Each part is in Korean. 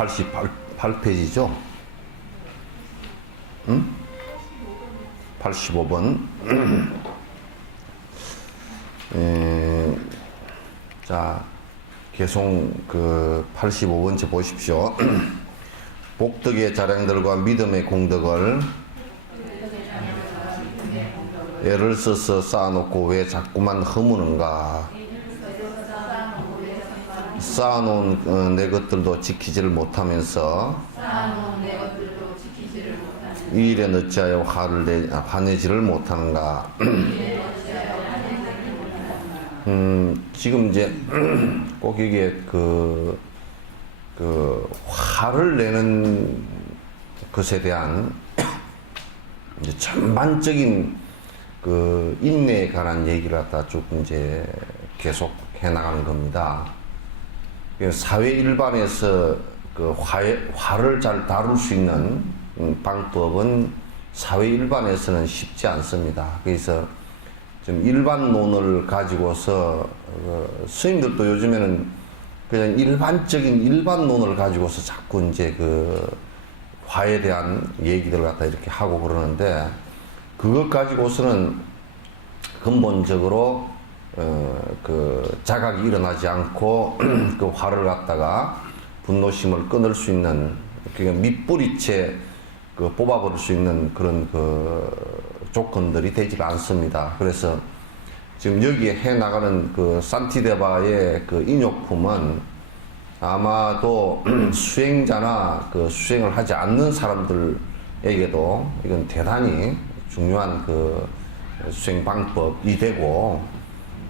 88페이지죠? 응? 85번. 자, 계속 그 85번째 보십시오. 복덕의 자랑들과 믿음의 공덕을 애를 써서 쌓아놓고 왜 자꾸만 허무는가? 쌓아놓은 내 것들도 지키지를 못하면서 이 일에 어찌하여 화내지를 못하는가? 지금 이제 꼭 이게 그 화를 내는 것에 대한 이제 전반적인 그 인내에 관한 얘기를 갖다 쭉 이제 계속 해 나가는 겁니다. 사회 일반에서 그 화를 잘 다룰 수 있는 방법은 사회 일반에서는 쉽지 않습니다. 그래서 좀 일반론을 가지고서 스님들도 요즘에는 그냥 일반적인 일반론을 가지고서 자꾸 이제 그 화에 대한 얘기들을 갖다 이렇게 하고 그러는데, 그것 가지고서는 근본적으로 그 자각이 일어나지 않고 그 화를 갖다가 분노심을 끊을 수 있는, 그러니까 밑뿌리채 그 뽑아버릴 수 있는 그런 그 조건들이 되질 않습니다. 그래서 지금 여기에 해 나가는 그 산티데바의 그 인욕품은 아마도 수행자나 그 수행을 하지 않는 사람들에게도 이건 대단히 중요한 그 수행 방법이 되고,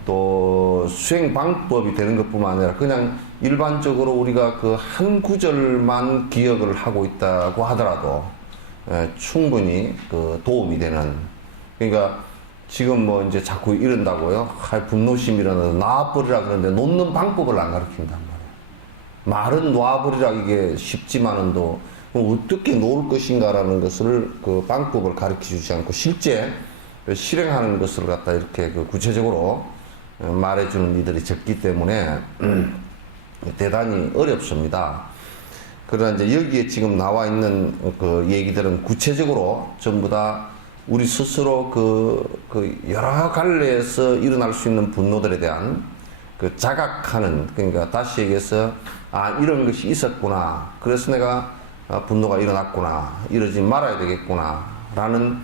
또 수행 방법이 되는 것뿐만 아니라 그냥 일반적으로 우리가 그 한 구절만 기억을 하고 있다고 하더라도 충분히 그 도움이 되는, 그러니까 지금 뭐 이제 자꾸 이런다고요. 분노심이 일어나서 놔버리라 그러는데 놓는 방법을 안 가르친단 말이에요. 말은 놔버리라 이게 쉽지만은도 어떻게 놓을 것인가라는 것을 그 방법을 가르쳐 주지 않고 실제 실행하는 것을 갖다 이렇게 그 구체적으로 말해주는 이들이 적기 때문에 대단히 어렵습니다. 그러나 이제 여기에 지금 나와 있는 그 얘기들은 구체적으로 전부 다 우리 스스로 그 여러 갈래에서 일어날 수 있는 분노들에 대한 그 자각하는, 그러니까 다시 얘기해서 이런 것이 있었구나, 그래서 내가 분노가 일어났구나, 이러지 말아야 되겠구나 라는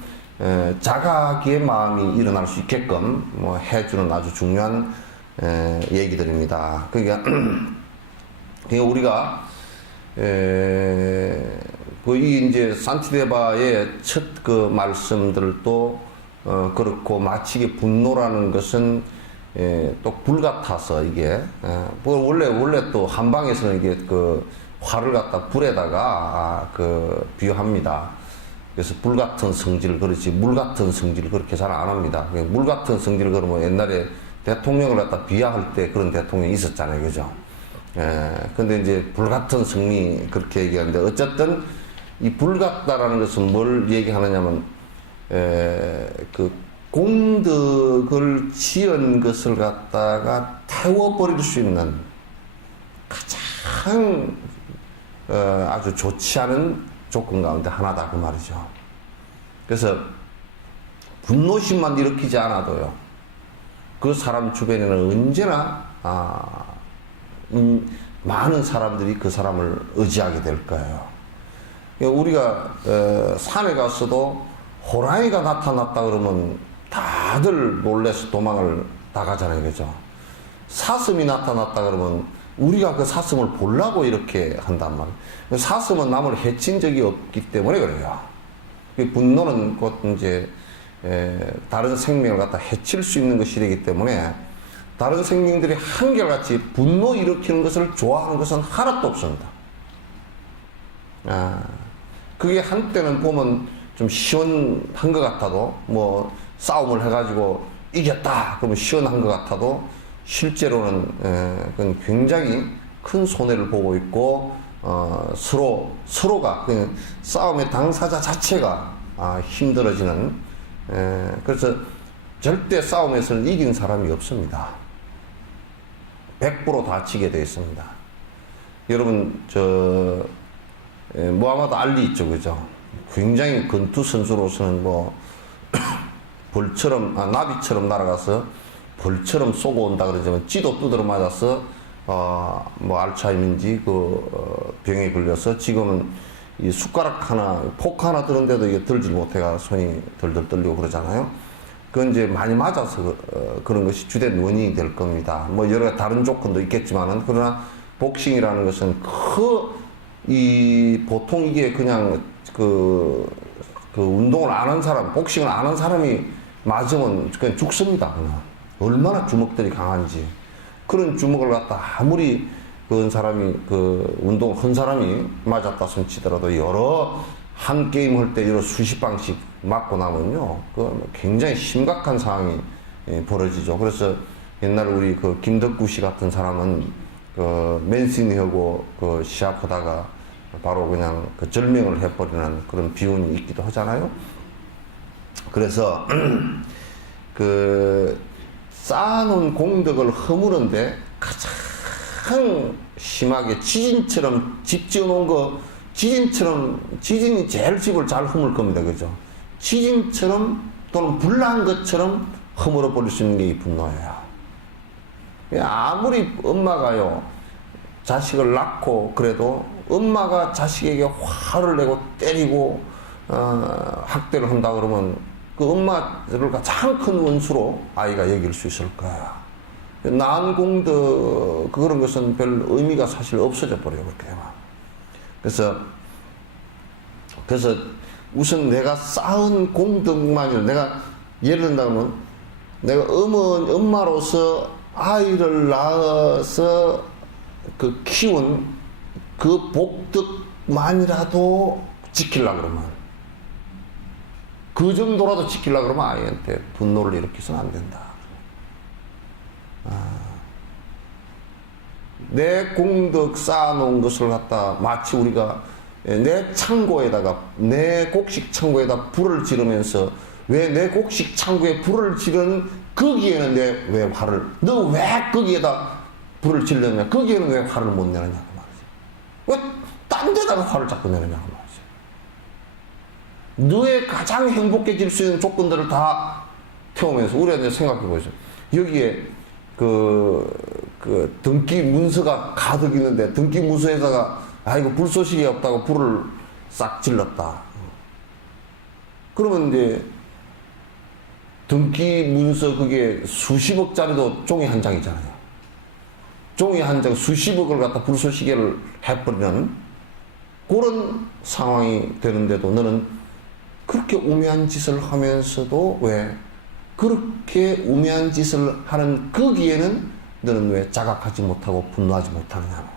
자각의 마음이 일어날 수 있게끔 뭐 해주는 아주 중요한 얘기들입니다. 그러니까 우리가 이 이제 산티데바의 첫 그 말씀들도 그렇고, 마치 이게 분노라는 것은 또 불 같아서 이게 원래 또 한방에서는 이게 그 화를 갖다 불에다가 그 비유합니다. 그래서 불 같은 성질, 그렇지 물 같은 성질 그렇게 잘 안 합니다. 물 같은 성질 그러면 옛날에 대통령을 갖다 비하할 때 그런 대통령이 있었잖아요, 그죠? 근데 이제 불 같은 성리 그렇게 얘기하는데, 어쨌든 이 불 같다라는 것은 뭘 얘기하느냐면 그 공덕을 지은 것을 갖다가 태워버릴 수 있는 가장 아주 좋지 않은 조건 가운데 하나다 그 말이죠. 그래서 분노심만 일으키지 않아도요, 그 사람 주변에는 언제나 많은 사람들이 그 사람을 의지하게 될 거예요. 우리가 산에 갔어도 호랑이가 나타났다 그러면 다들 놀래서 도망을 나가잖아요, 그죠? 사슴이 나타났다 그러면 우리가 그 사슴을 보려고 이렇게 한단 말이에요. 사슴은 남을 해친 적이 없기 때문에 그래요. 분노는 곧 이제 다른 생명을 갖다 해칠 수 있는 것이 되기 때문에, 다른 생명들이 한결같이 분노 일으키는 것을 좋아하는 것은 하나도 없습니다. 그게 한때는 보면 좀 시원한 것 같아도, 뭐 싸움을 해가지고 이겼다 그러면 시원한 것 같아도, 실제로는 그건 굉장히 큰 손해를 보고 있고, 서로가 싸움의 당사자 자체가 힘들어지는, 그래서 절대 싸움에서는 이긴 사람이 없습니다. 100% 다치게 되어 있습니다. 여러분, 무하마드 알리 있죠, 그죠? 굉장히 권투 선수로서는 뭐, 나비처럼 날아가서 벌처럼 쏘고 온다 그러지만, 쥐도 두드러 맞아서, 뭐, 알츠하이머인지 병에 걸려서 지금은 이 숟가락 하나, 포크 하나 드는데도 이게 들질 못해가 손이 덜덜 떨리고 그러잖아요. 그건 이제 많이 맞아서 그런 것이 주된 원인이 될 겁니다. 뭐 여러 다른 조건도 있겠지만은, 그러나 복싱이라는 것은 보통 이게 그냥 그 운동을 안 한 사람, 복싱을 안 한 사람이 맞으면 그냥 죽습니다. 그냥. 얼마나 주먹들이 강한지. 그런 주먹을 갖다 아무리 운동 한 사람이 맞았다 손 치더라도 한 게임 할 때 여러 수십 방씩 맞고 나면요. 굉장히 심각한 상황이 벌어지죠. 그래서 옛날 우리 김덕구 씨 같은 사람은 맨시니하고 시합하다가 바로 그냥 절명을 해버리는 그런 비운이 있기도 하잖아요. 그래서 쌓아놓은 공덕을 허무는데 가장 심하게 지진처럼 집 지어놓은 지진이 제일 집을 잘 허물 겁니다. 그죠? 지진처럼 또는 불난 것처럼 허물어 버릴 수 있는 게 이 분노예요. 아무리 엄마가요, 자식을 낳고 그래도 엄마가 자식에게 화를 내고 때리고, 학대를 한다 그러면 그 엄마를 가장 큰 원수로 아이가 여길 수 있을 거야. 낳은 공덕, 그런 것은 별 의미가 사실 없어져 버려요. 그렇게. 그래서 우선 내가 쌓은 공덕만이 내가 예를 든다면 내가 엄마로서 아이를 낳아서 키운 그 복덕만이라도 지키려고 그러면, 그 정도라도 지키려고 그러면 아이한테 분노를 일으켜서는 안 된다. 내 공덕 쌓아놓은 것을 갖다 마치 우리가 내 창고에다가, 내 곡식 창고에다 불을 지르면서, 왜 내 곡식 창고에 불을 지른 거기에는 너 왜 거기에다 불을 지르느냐, 거기에는 왜 화를 못 내느냐고 말이지. 왜 딴 데다가 화를 자꾸 내느냐고 말이지. 너의 가장 행복해질 수 있는 조건들을 다 태우면서, 우리가 이제 생각해 보죠. 여기에 등기 문서가 가득 있는데, 등기 문서에다가 이거 불쏘시개 없다고 불을 싹 질렀다. 그러면 이제 등기 문서 그게 수십억짜리도 종이 한 장이잖아요. 종이 한 장 수십억을 갖다 불쏘시개를 해버리는 그런 상황이 되는데도 너는 그렇게 우매한 짓을 하면서도 왜 그렇게 우매한 짓을 하는 거기에는 너는 왜 자각하지 못하고 분노하지 못하느냐.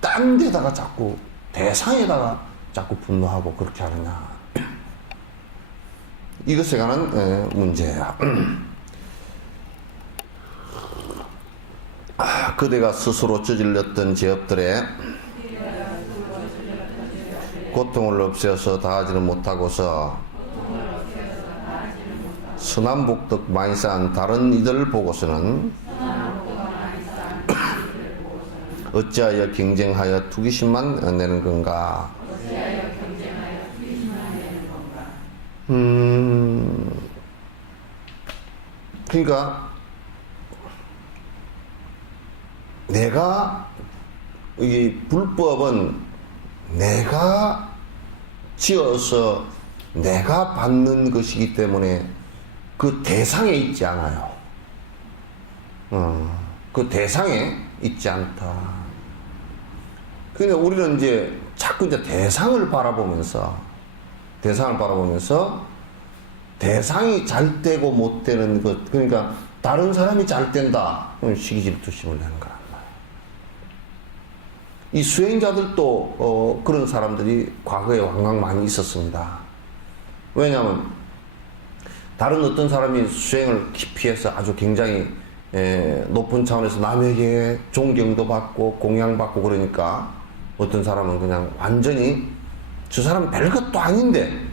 딴 데다가 자꾸, 대상에다가 자꾸 분노하고 그렇게 하느냐. 이것에 관한 문제야. 그대가 스스로 저질렀던 죄업들에 고통을 없애서 다하지는 못하고서 선한 복덕 많이 쌓은 다른 이들을 보고서는 어찌하여 경쟁하여 투기심만 내는 건가? 그러니까 이 불법은 내가 지어서 내가 받는 것이기 때문에 그 대상에 있지 않아요. 그 대상에 있지 않다. 그러니까 우리는 이제 자꾸 대상을 바라보면서 대상이 잘 되고 못 되는 것, 그러니까 다른 사람이 잘 된다. 그럼 시기질투심을 내는 거란 말이에요. 이 수행자들도 그런 사람들이 과거에 왕왕 많이 있었습니다. 왜냐하면 다른 어떤 사람이 수행을 깊이 해서 아주 굉장히 높은 차원에서 남에게 존경도 받고 공양받고 그러니까 어떤 사람은 그냥 완전히 저 사람 별것도 아닌데,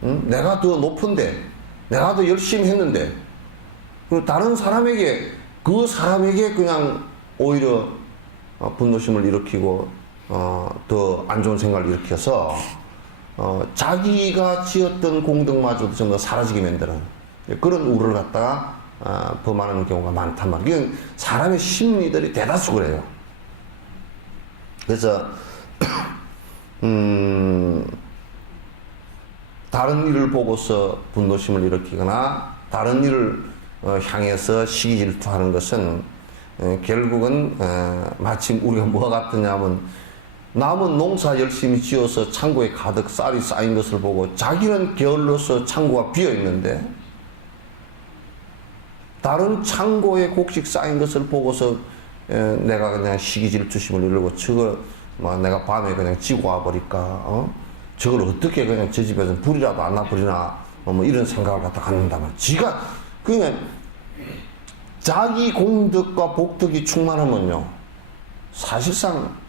내가 더 높은데, 내가 더 열심히 했는데, 그리고 다른 사람에게, 그 사람에게 그냥 오히려 분노심을 일으키고 더 안 좋은 생각을 일으켜서 자기가 지었던 공덕마저도 전부 사라지게 만드는 그런 우를 갖다가 범하는 경우가 많단 말이에요. 이건 사람의 심리들이 대다수 그래요. 그래서 다른 일을 보고서 분노심을 일으키거나 다른 일을 향해서 시기 질투하는 것은 결국은 마침 우리가 뭐가 같으냐면 남은 농사 열심히 지어서 창고에 가득 쌀이 쌓인 것을 보고 자기는 게을러서 창고가 비어 있는데 다른 창고에 곡식 쌓인 것을 보고서 내가 그냥 시기 질투심을 이루고 저걸 내가 밤에 그냥 지고 와버릴까 저걸 어떻게 그냥 저 집에서 불이라도 안 나버리나 뭐 이런 생각을 갖다 갖는다면 지가 그냥 자기 공덕과 복덕이 충만하면요 사실상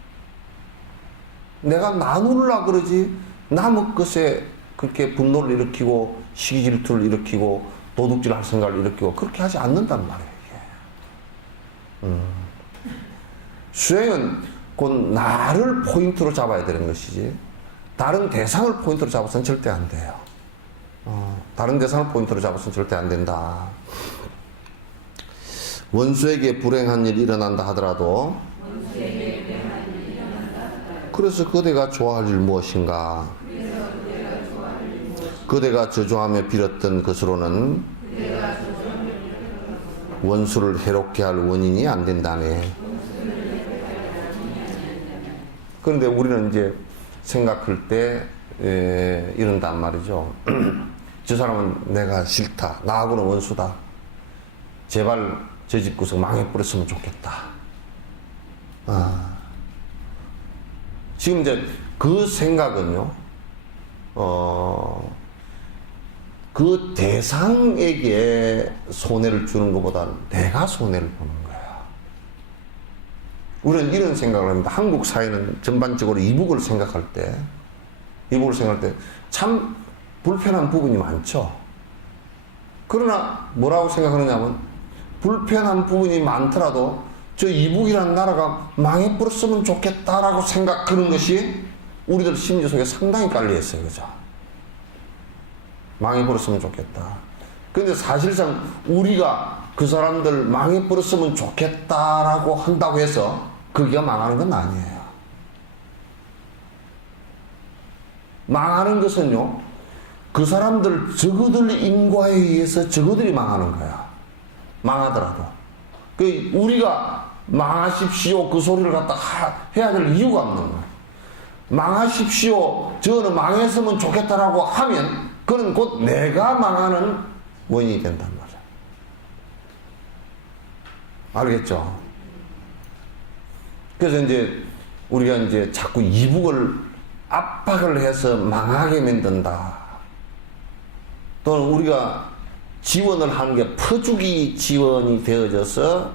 내가 나누려고 그러지 남의 것에 그렇게 분노를 일으키고 시기 질투를 일으키고 도둑질 할 생각을 일으키고 그렇게 하지 않는단 말이에요. 이게. 수행은 곧 나를 포인트로 잡아야 되는 것이지 다른 대상을 포인트로 잡아서는 절대 안 돼요. 다른 대상을 포인트로 잡아서는 절대 안 된다. 원수에게 불행한 일이 일어난다 하더라도 그래서 그대가 좋아할 일 무엇인가? 그대가 저주하며 빌었던 것으로는 원수를 해롭게 할 원인이 안 된다네. 그런데 우리는 이제 생각할 때 이런단 말이죠. 저 사람은 내가 싫다. 나하고는 원수다. 제발 저 집 구석 망해버렸으면 좋겠다. 지금 이제 그 생각은요, 그 대상에게 손해를 주는 것보다 내가 손해를 보는 거야. 우리는 이런 생각을 합니다. 한국 사회는 전반적으로 이북을 생각할 때 참 불편한 부분이 많죠. 그러나 뭐라고 생각하느냐면 불편한 부분이 많더라도 저 이북이라는 나라가 망해버렸으면 좋겠다라고 생각하는 것이 우리들 심리 속에 상당히 깔려있어요. 그죠? 망해버렸으면 좋겠다. 근데 사실상 우리가 그 사람들 망해버렸으면 좋겠다라고 한다고 해서 거기가 망하는 건 아니에요. 망하는 것은요, 그 사람들, 저그들 인과에 의해서 저그들이 망하는 거야. 망하더라도. 우리가 망하십시오 그 소리를 갖다 해야 될 이유가 없는 거야. 망하십시오, 저는 망했으면 좋겠다라고 하면 그는 곧 내가 망하는 원인이 된단 말이야. 알겠죠? 그래서 이제 우리가 이제 자꾸 이북을 압박을 해서 망하게 만든다. 또는 우리가 지원을 하는 게 퍼주기 지원이 되어져서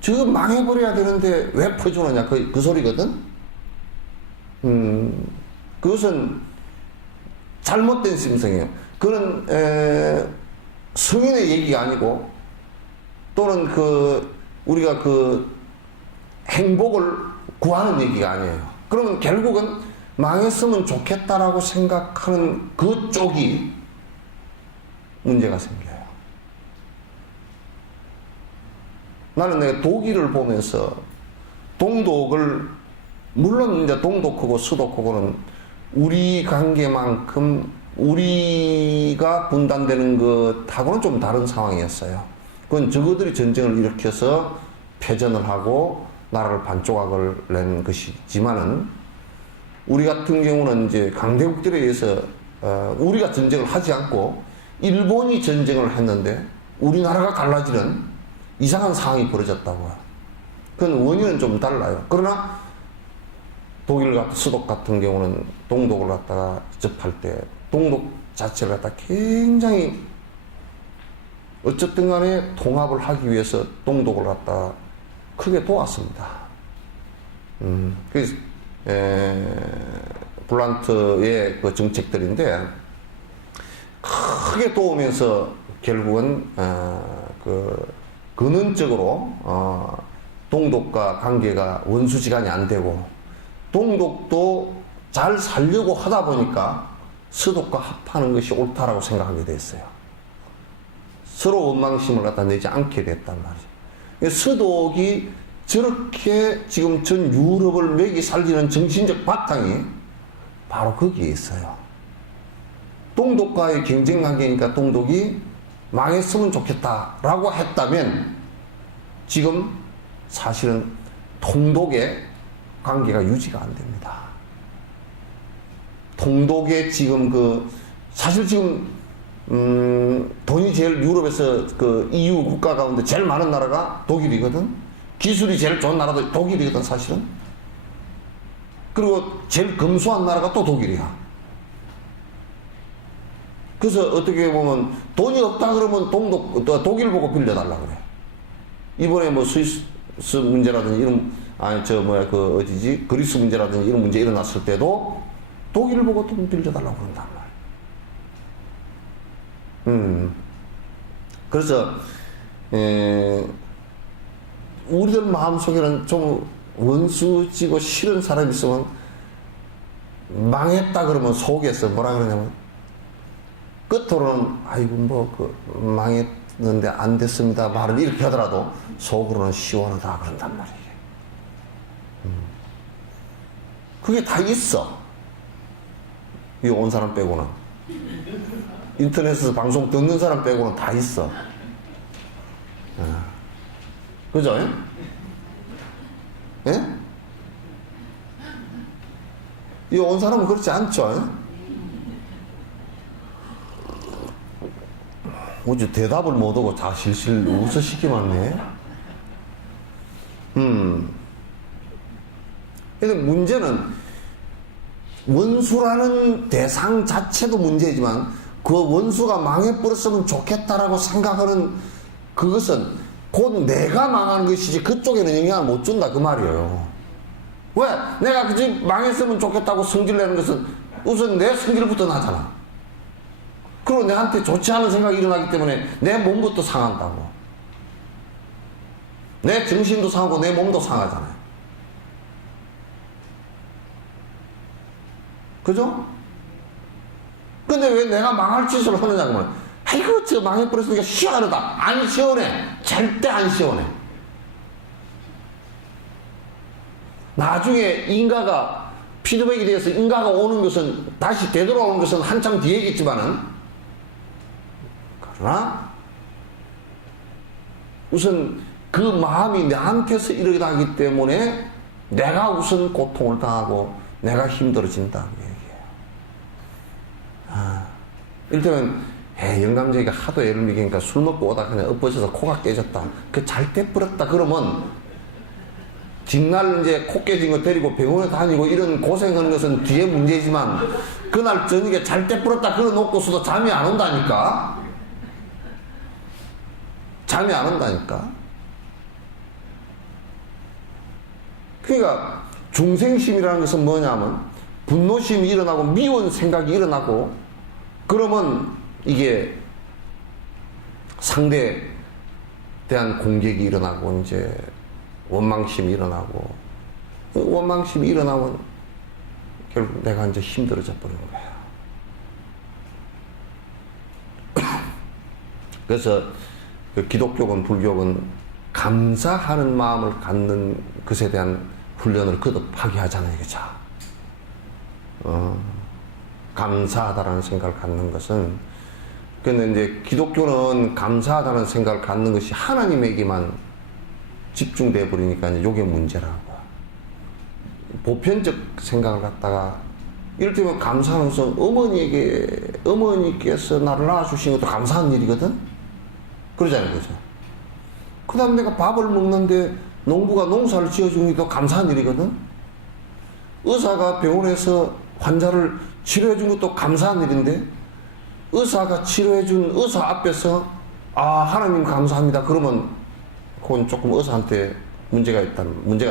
저거 망해버려야 되는데 왜 퍼주느냐 그 소리거든. 그것은 잘못된 심성이에요. 그건 성인의 얘기가 아니고 또는 우리가 행복을 구하는 얘기가 아니에요. 그러면 결국은 망했으면 좋겠다라고 생각하는 그쪽이 문제가 생겨요. 나는 내가 독일을 보면서 동독을, 물론 이제 동독하고 서독하고는 우리 관계만큼 우리가 분단되는 것하고는 좀 다른 상황이었어요. 그건 저거들이 전쟁을 일으켜서 패전을 하고 나라를 반조각을 낸 것이지만은 우리 같은 경우는 이제 강대국들에 의해서 우리가 전쟁을 하지 않고 일본이 전쟁을 했는데 우리나라가 갈라지는 이상한 상황이 벌어졌다고요. 그건 원인은 좀 달라요. 그러나 독일 같은 서독 같은 경우는 동독을 갖다가 접할 때 동독 자체를 갖다 굉장히 어쨌든 간에 통합을 하기 위해서 동독을 갖다가 크게 도왔습니다. 그래서 블란트의 그 정책들인데 크게 도우면서 결국은 근원적으로 동독과 관계가 원수지간이 안 되고, 동독도 잘 살려고 하다 보니까 서독과 합하는 것이 옳다라고 생각하게 됐어요. 서로 원망심을 갖다 내지 않게 됐단 말이죠. 서독이 저렇게 지금 전 유럽을 매기 살리는 정신적 바탕이 바로 거기에 있어요. 동독과의 경쟁 관계니까 동독이 망했으면 좋겠다라고 했다면 지금 사실은 동독의 관계가 유지가 안 됩니다. 동독의 지금 사실 지금 돈이 제일 유럽에서 EU 국가 가운데 제일 많은 나라가 독일이거든. 기술이 제일 좋은 나라도 독일이거든 사실은. 그리고 제일 검소한 나라가 또 독일이야. 그래서 어떻게 보면 돈이 없다 그러면 독일 보고 빌려달라고 그래. 이번에 뭐 스위스 문제라든지 그리스 문제라든지 이런 문제 일어났을 때도 독일 보고 돈 빌려달라고 그런단 말이야. 그래서 우리들 마음속에는 좀 원수지고 싫은 사람이 있으면 망했다 그러면 속에서 뭐라 그러냐면 끝으로는 아이고 망했는데 안 됐습니다 말을 이렇게 하더라도 속으로는 시원하다 그런단 말이에요. 그게 다 있어. 이 온 사람 빼고는. 인터넷에서 방송 듣는 사람 빼고는 다 있어. 그죠? 예? 이 온 사람은 그렇지 않죠? 어째 대답을 못하고 다 실실 웃으시기만 해? 근데 문제는 원수라는 대상 자체도 문제지만 그 원수가 망해버렸으면 좋겠다라고 생각하는 그것은 곧 내가 망하는 것이지 그쪽에는 영향을 못 준다 그 말이에요. 왜? 내가 그지 망했으면 좋겠다고 성질 내는 것은 우선 내 성질부터 나잖아. 그리고 내한테 좋지 않은 생각이 일어나기 때문에 내 몸부터 상한다고. 내 정신도 상하고 내 몸도 상하잖아요. 그죠? 근데 왜 내가 망할 짓을 하느냐 그러면 아이고 저 망해버렸으니까 시원하다. 안 시원해. 절대 안 시원해. 나중에 인가가 피드백이 되어서 인가가 오는 것은 다시 되돌아오는 것은 한참 뒤에겠지만은 그러나 우선 그 마음이 나한테서 일어나기 때문에 내가 우선 고통을 당하고 내가 힘들어진다. 이를테면 영감쟁이가 하도 애를 먹이니까 술 먹고 오다가 그냥 엎어져서 코가 깨졌다. 그 잘 때 뿌렸다 그러면 뒷날 이제 코 깨진 거 데리고 병원에 다니고 이런 고생하는 것은 뒤에 문제지만 그날 저녁에 잘 때 뿌렸다 그러 놓고서도 잠이 안 온다니까. 잠이 안 온다니까. 그러니까 중생심이라는 것은 뭐냐면 분노심이 일어나고 미운 생각이 일어나고 그러면 이게 상대에 대한 공격이 일어나고 이제 원망심이 일어나고 원망심이 일어나면 결국 내가 이제 힘들어져 버리는 거야. 그래서 그 기독교건 불교건 감사하는 마음을 갖는 것에 대한 훈련을 거듭하게 하잖아요. 그죠? 감사하다라는 생각을 갖는 것은 근데 이제 기독교는 감사하다는 생각을 갖는 것이 하나님에게만 집중돼 버리니까 이제 요게 문제라고. 보편적 생각을 갖다가 이를테면 감사하는 것은 어머니께서 나를 낳아주신 것도 감사한 일이거든? 그러잖아요. 그죠? 그 다음에 내가 밥을 먹는데 농부가 농사를 지어주는 것도 감사한 일이거든? 의사가 병원에서 환자를 치료해준 것도 감사한 일인데 의사가 치료해준 의사 앞에서 하나님 감사합니다. 그러면 그건 조금 의사한테 문제가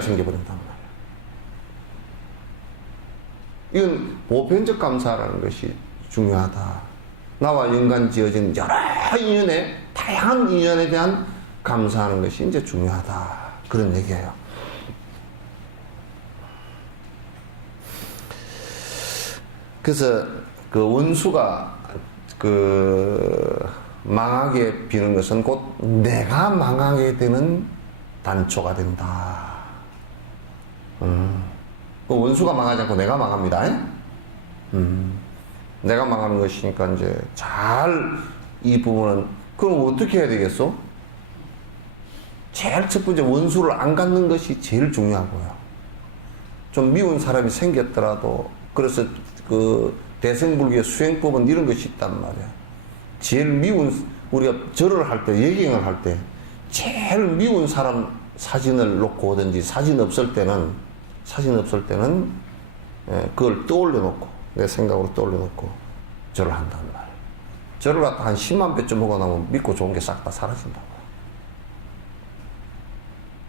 생겨버린단 말이야. 이건 보편적 감사라는 것이 중요하다. 나와 연관 지어진 여러 인연에 다양한 인연에 대한 감사하는 것이 이제 중요하다. 그런 얘기예요. 그래서 그 원수가 그 망하게 비는 것은 곧 내가 망하게 되는 단초가 된다. 그 원수가 망하지 않고 내가 망합니다. 내가 망하는 것이니까 이제 잘 이 부분은 그럼 어떻게 해야 되겠어? 제일 첫 번째 원수를 안 갖는 것이 제일 중요하고요. 좀 미운 사람이 생겼더라도 그래서 그 대승불교의 수행법은 이런 것이 있단 말이야. 제일 미운 우리가 절을 할 때 예경을 할 때 제일 미운 사람 사진을 놓고 오든지 사진 없을 때는 그걸 떠올려 놓고 내 생각으로 떠올려 놓고 절을 한단 말이야. 절을 갖다 한 10만 배쯤 하고 나면 믿고 좋은 게 싹 다 사라진다고.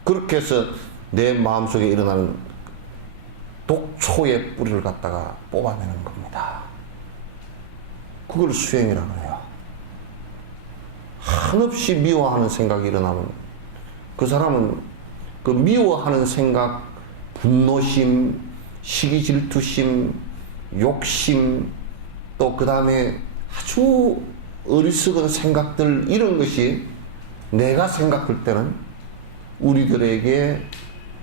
그렇게 해서 내 마음속에 일어나는 독초의 뿌리를 갖다가 뽑아내는 겁니다. 그걸 수행이라고 해요. 한없이 미워하는 생각이 일어나면 그 사람은 그 미워하는 생각, 분노심, 시기질투심, 욕심, 또 그 다음에 아주 어리석은 생각들, 이런 것이 내가 생각할 때는 우리들에게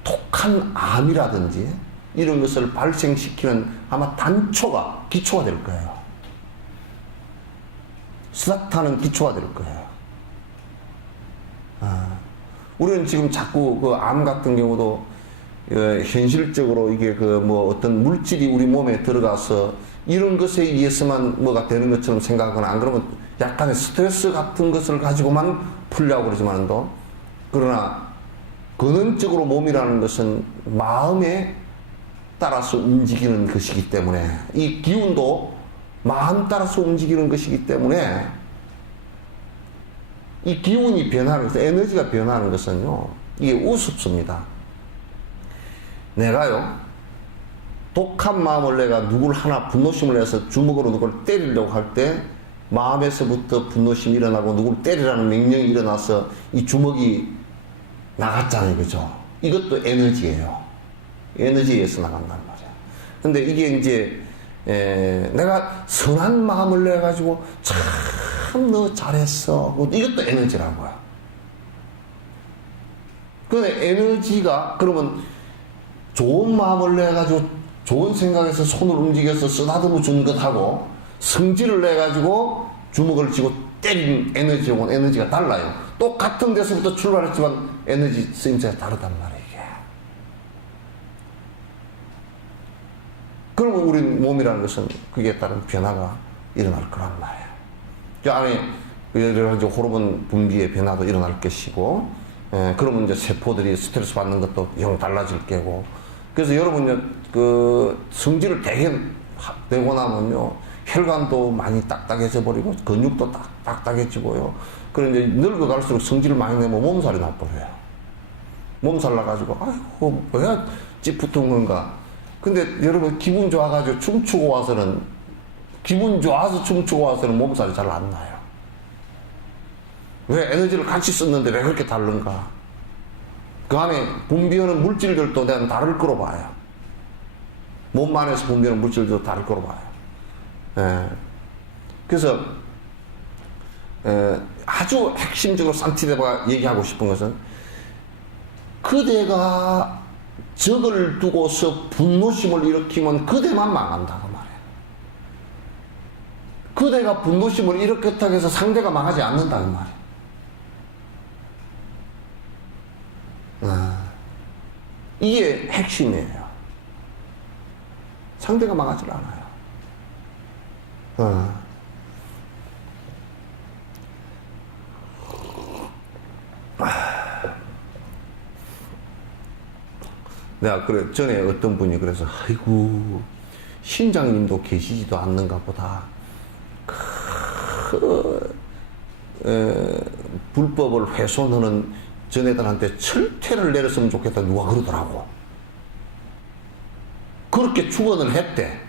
독한 암이라든지 이런 것을 발생시키는 아마 단초가, 기초가 될 거예요. 스타트하는 기초가 될 거예요. 우리는 지금 자꾸 그 암 같은 경우도 현실적으로 이게 그 뭐 어떤 물질이 우리 몸에 들어가서 이런 것에 의해서만 뭐가 되는 것처럼 생각하거나 안 그러면 약간의 스트레스 같은 것을 가지고만 풀려고 그러지만도, 그러나 근원적으로 몸이라는 것은 마음에 따라서 움직이는 것이기 때문에, 이 기운도 마음 따라서 움직이는 것이기 때문에 이 기운이 변하는 것, 에너지가 변하는 것은요, 이게 우습습니다. 내가요, 독한 마음을 내가 누굴 하나 분노심을 내서 주먹으로 누굴 때리려고 할 때 마음에서부터 분노심이 일어나고 누굴 때리라는 명령이 일어나서 이 주먹이 나갔잖아요. 그죠? 이것도 에너지예요. 에너지에 의해서 나간단 말이야. 근데 이게 이제 내가 선한 마음을 내가지고 참 너 잘했어, 이것도 에너지라고요. 근데 에너지가 그러면 좋은 마음을 내가지고 좋은 생각에서 손을 움직여서 쓰다듬어 준 것하고 성질을 내가지고 주먹을 쥐고 때린 에너지하고는 에너지가 달라요. 똑같은 데서부터 출발했지만 에너지 쓰임새가 다르단 말이에요. 이게. 그러면 우리 몸이라는 것은 그에 따른 변화가 일어날 거란 말이에요. 그 안에 여러 가지 호르몬 분비의 변화도 일어날 것이고, 그러면 이제 세포들이 스트레스 받는 것도 영 달라질 게고. 그래서 여러분 그 성질을 되게 내고 나면요, 혈관도 많이 딱딱해져 버리고 근육도 딱딱해지고요. 그런데 이제 늙어갈수록 성질을 많이 내면 몸살이 나버려요. 몸살 나가지고 아이고 뭐야 찌푸튼 건가. 근데 여러분 기분 좋아가지고 춤추고 와서는, 기분 좋아서 춤추고 와서는 몸살이 잘 안 나요. 왜? 에너지를 같이 썼는데 왜 그렇게 다른가? 그 안에 분비하는 물질들도 내가 다를 거로 봐요. 몸 안에서 분비하는 물질들도 다를 거로 봐요. 그래서 아주 핵심적으로 산티데바가 얘기하고 싶은 것은, 그대가 적을 두고서 분노심을 일으키면 그대만 망한다고 말해요. 그대가 분노심을 일으켰다고 해서 상대가 망하지 않는다는 말이에요. 이게 핵심이에요. 상대가 망하지 않아요. 내가 그래 전에 어떤 분이 그래서 아이고 신장님도 계시지도 않는가 보다. 불법을 훼손하는 전애들한테 철퇴를 내렸으면 좋겠다 누가 그러더라고. 그렇게 축원을 했대.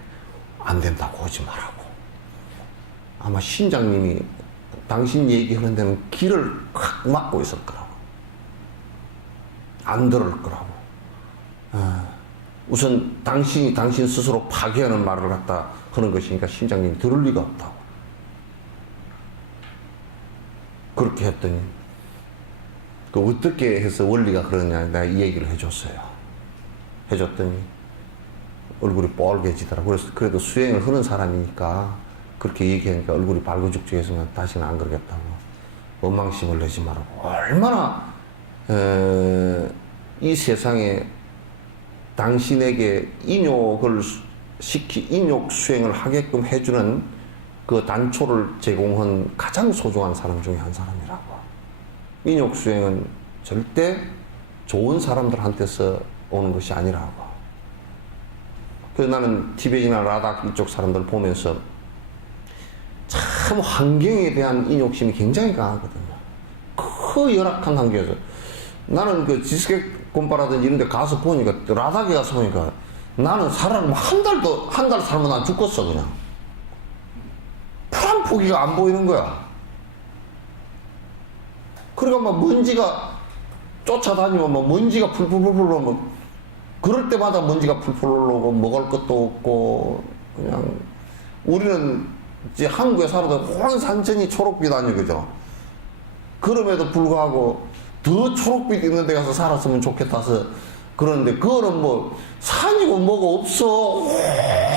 안 된다고 하지 말라고. 아마 신장님이 당신 얘기하는 데는 길을 확 막고 있을 거라고. 안 들을 거라고. 우선 당신이 당신 스스로 파괴하는 말을 갖다 하는 것이니까 심장님이 들을 리가 없다고. 그렇게 했더니 그 어떻게 해서 원리가 그러냐 내가 이 얘기를 해줬어요. 해줬더니 얼굴이 뻘개지더라고. 그래서 그래도 수행을 하는 사람이니까 그렇게 얘기하니까 얼굴이 발그죽죽해서 다시는 안 그러겠다고. 원망심을 내지 말라고. 얼마나 이 세상에 당신에게 인욕을 인욕 수행을 하게끔 해주는 그 단초를 제공한 가장 소중한 사람 중에 한 사람이라고. 인욕 수행은 절대 좋은 사람들한테서 오는 것이 아니라고. 그래서 나는 티베트나 라닥 이쪽 사람들 보면서 참 환경에 대한 인욕심이 굉장히 강하거든요. 그 열악한 환경에서 나는 그 지스켓 곰바라든지 이런 데 가서 보니까 라닥에 가서 보니까 나는 살아면 한 달 살면 난 죽겠어 그냥. 풀 한 포기가 안 보이는 거야. 그러니까 막 먼지가 쫓아다니면 막 먼지가 풀풀풀풀 오면 그럴 때마다 먼지가 풀풀 올라오고 먹을 것도 없고 그냥 우리는 이제 한국에 살아도 온 산천이 초록빛 아니에요, 그죠? 그럼에도 불구하고 더 초록빛 있는 데 가서 살았으면 좋겠다서 그러는데 그거는 뭐 산이고 뭐고 없어.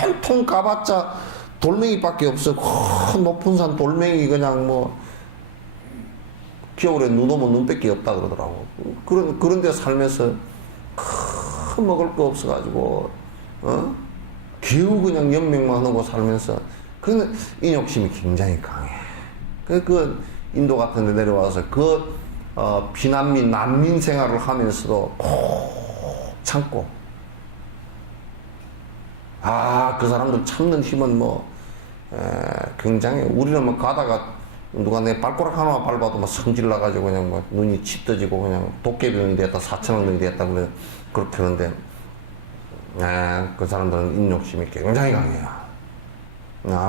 온통 가봤자 돌멩이밖에 없어. 높은 산 돌멩이 그냥 뭐 겨울에 눈 오면 눈밖에 없다 그러더라고. 그런 데 살면서 먹을 거 없어가지고 겨우 그냥 연명만 하고 살면서 그런 인욕심이 굉장히 강해. 그 인도 같은 데 내려와서 비난민, 난민 생활을 하면서도 꼭 참고. 그 사람들 참는 힘은 굉장히, 우리는 뭐 가다가 누가 내 발가락 하나만 밟아도 막 성질 나가지고 그냥 뭐 눈이 치 떠지고 그냥 도깨비병이 됐다, 4,000원병이 됐다, 그렇게 하는데, 그 사람들은 인욕심이 굉장히 강해요.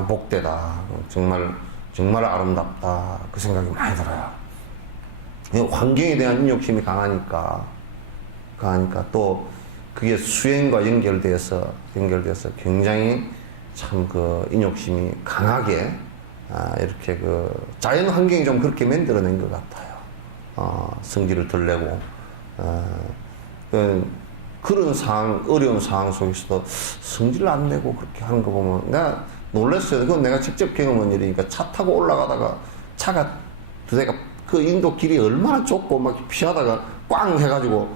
복되다. 정말 아름답다. 그 생각이 많이 들어요. 환경에 대한 인욕심이 강하니까 또 그게 수행과 연결돼서 굉장히 참 그 인욕심이 강하게 이렇게 그 자연 환경이 좀 그렇게 만들어낸 것 같아요. 성질을 덜 내고 그런 상황, 어려운 상황 속에서도 성질을 안 내고 그렇게 하는 거 보면 내가 놀랐어요. 그건 내가 직접 경험한 일이니까 차 타고 올라가다가 차가 두 대가 그 인도 길이 얼마나 좁고 막 피하다가 꽝 해가지고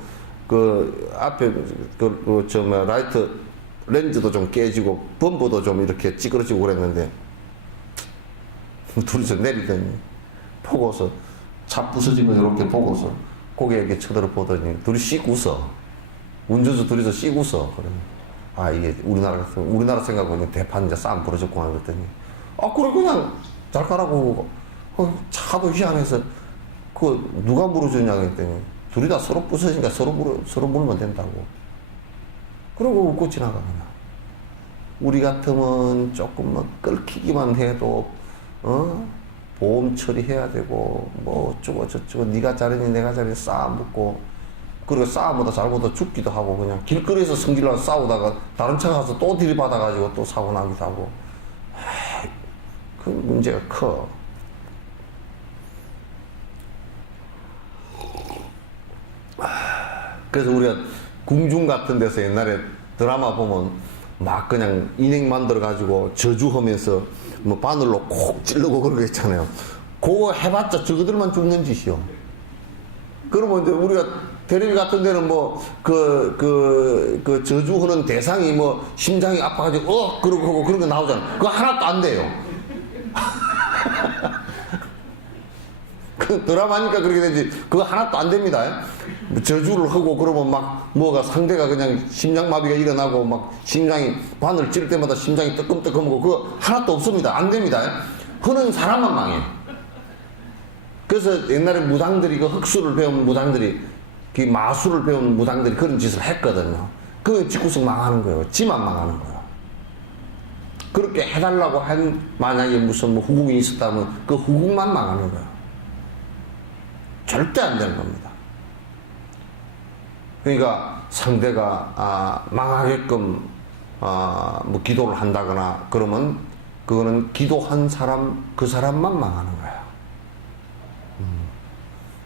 그 앞에 라이트 렌즈도 좀 깨지고 범퍼도 좀 이렇게 찌그러지고 그랬는데 둘이서 내리더니 보고서 차 부서진 거 이렇게 보고서 고개 이렇게 쳐다보더니 둘이 씩 웃어. 운전수 둘이서 씩 웃어. 그러면 이게 우리나라 생각하고 대판 이제 싸움 벌어졌구나 그랬더니 그래 그냥 잘 가라고. 차도 희한해서 누가 물어줬냐 그랬더니 둘이 다 서로 부서지니까 서로 물면 된다고. 그러고 웃고 지나가 그냥. 우리 같으면 조금 뭐 끓기기만 해도 보험 처리해야 되고 뭐 어쩌고 저쩌고 네가 잘했니 내가 잘했니 싸움 붙고 그리고 싸움보다 잘못하다 죽기도 하고 그냥 길거리에서 성질나서 싸우다가 다른 차 가서 또 들이받아가지고 또 사고 나기도 하고 그 문제가 커. 그래서 우리가 궁중 같은 데서 옛날에 드라마 보면 막 그냥 인형 만들어가지고 저주하면서 뭐 바늘로 콕 찌르고 그런 거 있잖아요. 그거 해봤자 저거들만 죽는 짓이요. 그러면 이제 우리가 텔레비 같은 데는 그 저주하는 대상이 뭐 심장이 아파가지고 그러고 그런 거 나오잖아. 그거 하나도 안 돼요. 그 드라마니까 그렇게 되지. 그거 하나도 안 됩니다. 저주를 하고 그러면 막 뭐가 상대가 그냥 심장마비가 일어나고 막 심장이 바늘 찔 때마다 심장이 뜨끔뜨끔하고 그거 하나도 없습니다. 안 됩니다. 하는 사람만 망해. 그래서 옛날에 무당들이 그 흑수를 배운 무당들이 그 마술을 배운 무당들이 그런 짓을 했거든요. 그 집구석 망하는 거예요. 지만 망하는 거예요. 그렇게 해달라고 한 만약에 무슨 뭐 후궁이 있었다면 그 후궁만 망하는 거예요. 절대 안 되는 겁니다. 그러니까 상대가 망하게끔 뭐 기도를 한다거나 그러면 그거는 기도한 사람 그 사람만 망하는 거야.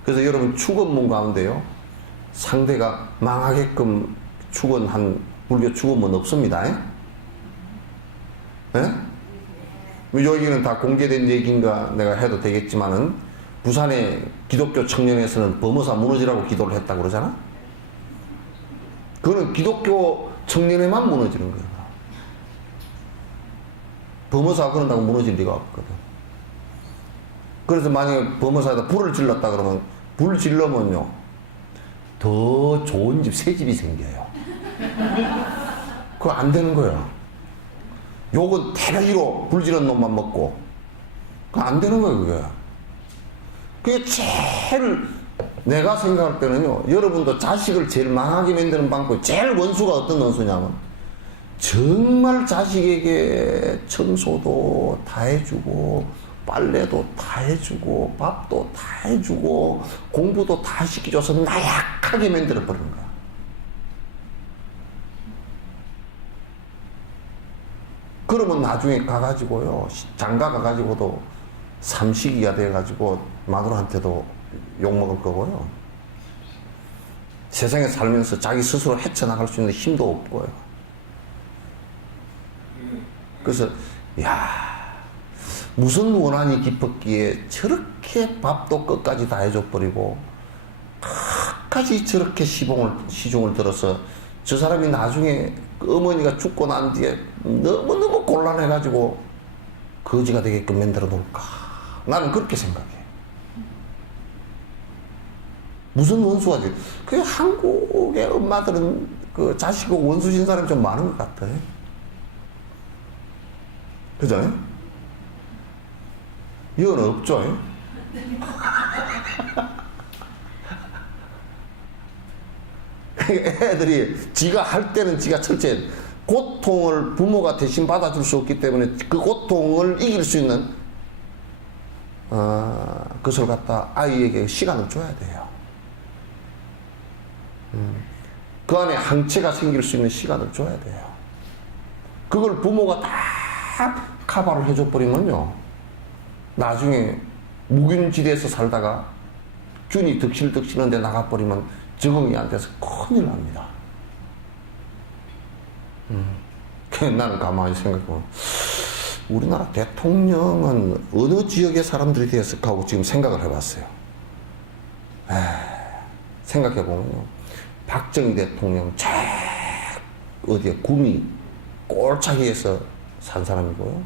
그래서 여러분 축원문 가운데요 상대가 망하게끔 축원한 불교 축원문 없습니다. 예? 여기는 다 공개된 얘기인가 내가 해도 되겠지만은 부산의 기독교 청년에서는 범어사 무너지라고 기도를 했다고 그러잖아. 그거는 기독교 청년에만 무너지는 거야. 범어사가 그런다고 무너질 리가 없거든. 그래서 만약에 범어사에다 불을 질렀다 그러면 불 질러면요 더 좋은 집, 새 집이 생겨요. 그거 안 되는 거야. 욕은 태백이로 불 지른 놈만 먹고 그거 안 되는 거야 그게. 그게 제일 내가 생각할 때는요 여러분도 자식을 제일 망하게 만드는 방법이 제일 원수가 어떤 원수냐면 정말 자식에게 청소도 다 해주고 빨래도 다 해주고 밥도 다 해주고 공부도 다 시켜줘서 나약하게 만들어버리는 거야. 그러면 나중에 가가지고요 장가 가가지고도 삼식이가 돼가지고 마누라한테도 욕먹을 거고요 세상에 살면서 자기 스스로 헤쳐나갈 수 있는 힘도 없고요. 그래서 무슨 원한이 깊었기에 저렇게 밥도 끝까지 다 해줘버리고 끝까지 저렇게 시중을 들어서 저 사람이 나중에 어머니가 죽고 난 뒤에 너무너무 곤란해가지고 거지가 되게끔 만들어 놓을까. 나는 그렇게 생각해. 무슨 원수가 돼? 그 한국의 엄마들은 그 자식하고 원수진 사람이 좀 많은 것 같아. 그죠? 이건 없죠? 애들이 지가 할 때는 지가 철저해. 고통을 부모가 대신 받아줄 수 없기 때문에 그 고통을 이길 수 있는 그것을 갖다 아이에게 시간을 줘야 돼요. 그 안에 항체가 생길 수 있는 시간을 줘야 돼요. 그걸 부모가 다 카바를 해줘버리면요 나중에 묵인지대에서 살다가 균이 득실득실한데 나가버리면 적응이 안 돼서 큰일 납니다. 나는 가만히 생각해보면 우리나라 대통령은 어느 지역의 사람들이 되었을까 하고 지금 생각을 해봤어요. 생각해보면요 박정희 대통령 어디에 구미 꼴차기에서 산 사람이고요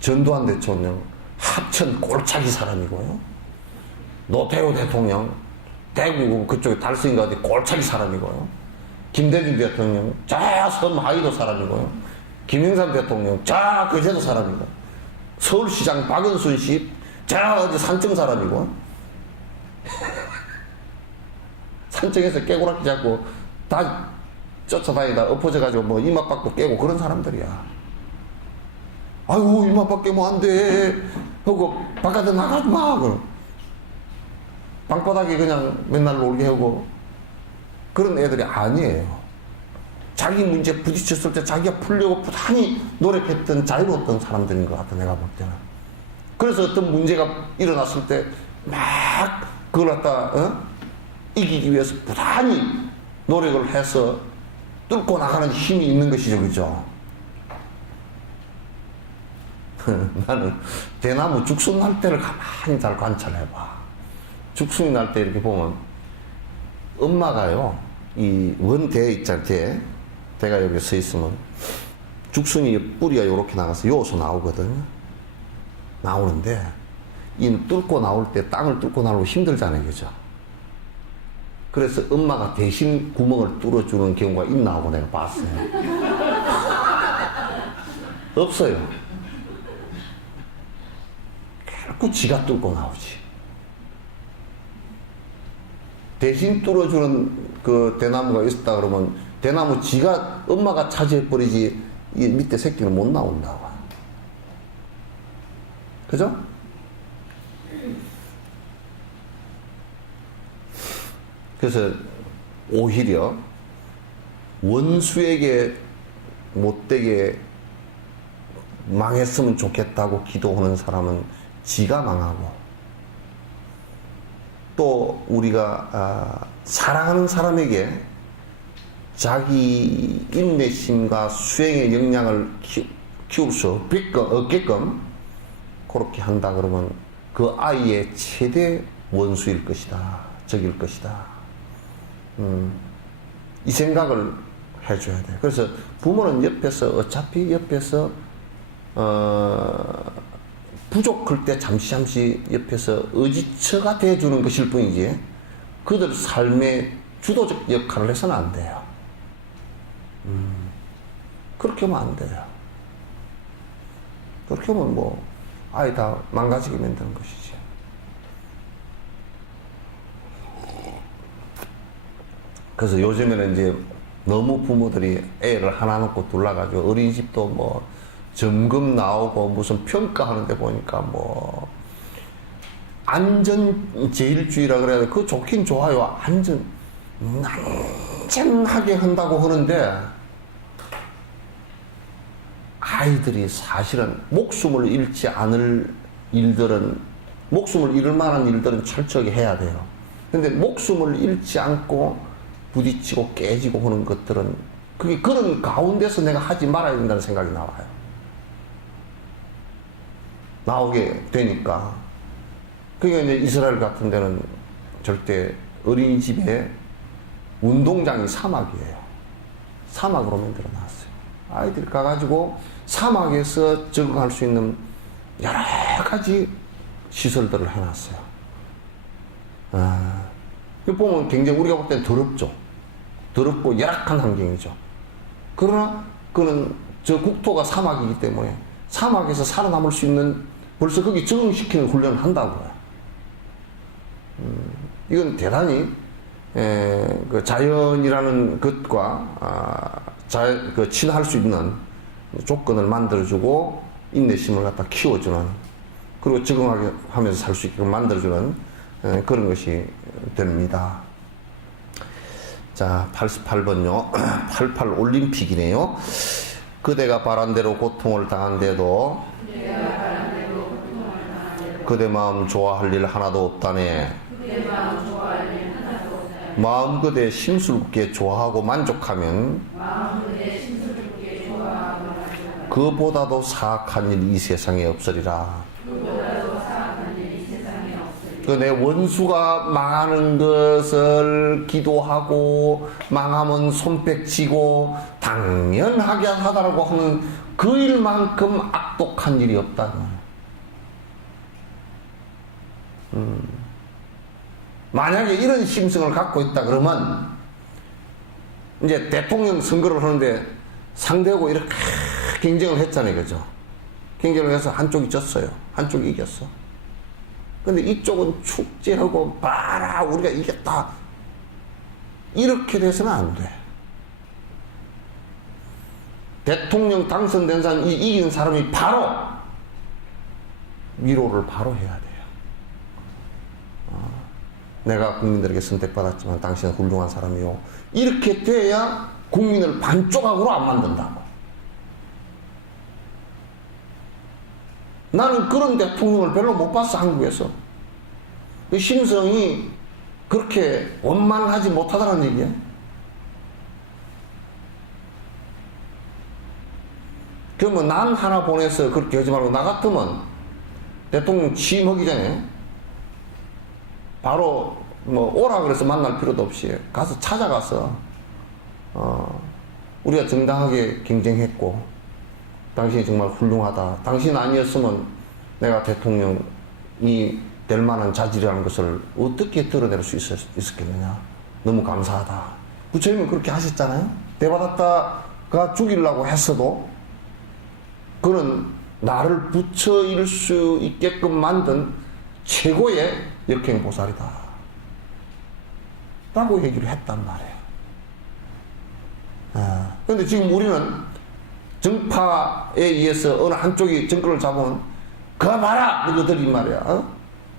전두환 대통령 합천 꼴차기 사람이고요 노태우 대통령 대구 그쪽에 달성인가 어디 꼴차기 사람이고요 김대중 대통령 저 섬 하이도 사람이고요 김영삼 대통령 저 거제도 사람이고 서울시장 박은순 씨 저 어디 산청 사람이고 산청에서 깨고락지 잡고 다 쫓아다니다 엎어져가지고 뭐 이마박도 깨고 그런 사람들이야. 아이고 이마박 깨면 안 돼 하고 바깥에 나가지 마 그럼 방바닥에 그냥 맨날 놀게 하고 그런 애들이 아니에요. 자기 문제 부딪혔을 때 자기가 풀려고 부단히 노력했던 자유로웠던 사람들인 것 같아 내가 볼 때는. 그래서 어떤 문제가 일어났을 때 막 그걸 갖다 이기기 위해서 부단히 노력을 해서 뚫고 나가는 힘이 있는 것이죠. 그죠? 나는 대나무 죽순 날 때를 가만히 잘 관찰해봐. 죽순이 날 때 이렇게 보면 엄마가요 이 원대 있잖아 대가 여기 서 있으면 죽순이 뿌리가 이렇게 나가서 요소 나오거든. 나오는데 이 뚫고 나올 때 땅을 뚫고 나오면 힘들잖아요. 그죠? 그래서 엄마가 대신 구멍을 뚫어주는 경우가 있나 하고 내가 봤어요. 없어요. 결국 지가 뚫고 나오지. 대신 뚫어주는 그 대나무가 있었다 그러면 대나무 지가 엄마가 차지해버리지 이 밑에 새끼는 못 나온다고. 그죠? 그래서 오히려 원수에게 못되게 망했으면 좋겠다고 기도하는 사람은 지가 망하고, 또 우리가 사랑하는 사람에게 자기 인내심과 수행의 역량을 키울 수 없게끔 그렇게 한다 그러면 그 아이의 최대 원수일 것이다, 적일 것이다. 이 생각을 해줘야 돼요. 그래서 부모는 옆에서 어차피 부족할 때 잠시 옆에서 의지처가 돼주는 것일 뿐이지 그들 삶의 주도적 역할을 해서는 안 돼요. 그렇게 하면 안 돼요. 그렇게 하면 뭐 아이 다 망가지게 만드는 것이지. 그래서 요즘에는 이제 너무 부모들이 애를 하나 놓고 둘러가지고 어린이집도 뭐 점검 나오고 무슨 평가하는데 보니까 뭐 안전제일주의라 그래야 돼. 그거 좋긴 좋아요. 안전하게 한다고 하는데 아이들이 사실은 목숨을 잃지 않을 일들은, 목숨을 잃을 만한 일들은 철저하게 해야 돼요. 근데 목숨을 잃지 않고 부딪히고 깨지고 하는 것들은 그게 그런 가운데서 내가 하지 말아야 된다는 생각이 나오게 되니까. 그러니까 이제 이스라엘 같은 데는 절대 어린이집에 운동장이 사막이에요. 사막으로 만들어 놨어요. 아이들이 가가지고 사막에서 적응할 수 있는 여러 가지 시설들을 해놨어요. 이거 보면 굉장히 우리가 볼 때는 더럽죠. 더럽고 열악한 환경이죠. 그러나 그는 저 국토가 사막이기 때문에 사막에서 살아남을 수 있는, 벌써 거기 적응시키는 훈련을 한다고요. 이건 대단히 그 자연이라는 것과 친할 수 있는 조건을 만들어주고 인내심을 갖다 키워주는, 그리고 적응하게 하면서 살 수 있게끔 만들어주는 그런 것이 됩니다. 자, 88번요. 88 올림픽이네요. 그대가 바란 대로 고통을 당한데도 그대 마음 좋아할 일 하나도 없다네. 마음 그대 심술궂게 좋아하고 만족하면 그보다도 사악한 일 이 세상에 없으리라. 그 내 원수가 망하는 것을 기도하고 망하면 손뼉치고 당연하게 하다라고 하는 그 일만큼 악독한 일이 없다. 만약에 이런 심성을 갖고 있다 그러면 이제 대통령 선거를 하는데 상대하고 이렇게 경쟁을 했잖아요. 그죠? 경쟁을 해서 한쪽이 졌어요. 한쪽이 이겼어. 근데 이쪽은 축제하고 봐라 우리가 이겼다 이렇게 돼서는 안 돼. 대통령 당선된 사람, 이긴 사람이 바로 위로를 바로 해야 돼요. 내가 국민들에게 선택받았지만 당신은 훌륭한 사람이요. 이렇게 돼야 국민을 반조각으로 안 만든다고. 나는 그런 대통령을 별로 못 봤어, 한국에서. 그 심성이 그렇게 원만하지 못하다는 얘기야. 그러면 난 하나 보내서 그렇게 하지 말고, 나 같으면 대통령 취임하기 전에 바로 뭐 오라 그래서 만날 필요도 없이 가서 찾아가서 우리가 정당하게 경쟁했고 당신이 정말 훌륭하다. 당신 아니었으면 내가 대통령이 될 만한 자질이라는 것을 어떻게 드러낼 수 있었겠느냐. 너무 감사하다. 부처님은 그렇게 하셨잖아요. 대받았다가 죽이려고 했어도 그는 나를 부처일 수 있게끔 만든 최고의 역행보살이다 라고 얘기를 했단 말이에요. 그런데 지금 우리는 정파에 의해서 어느 한쪽이 정권을 잡으면 그거 봐라 너희들 이 말이야.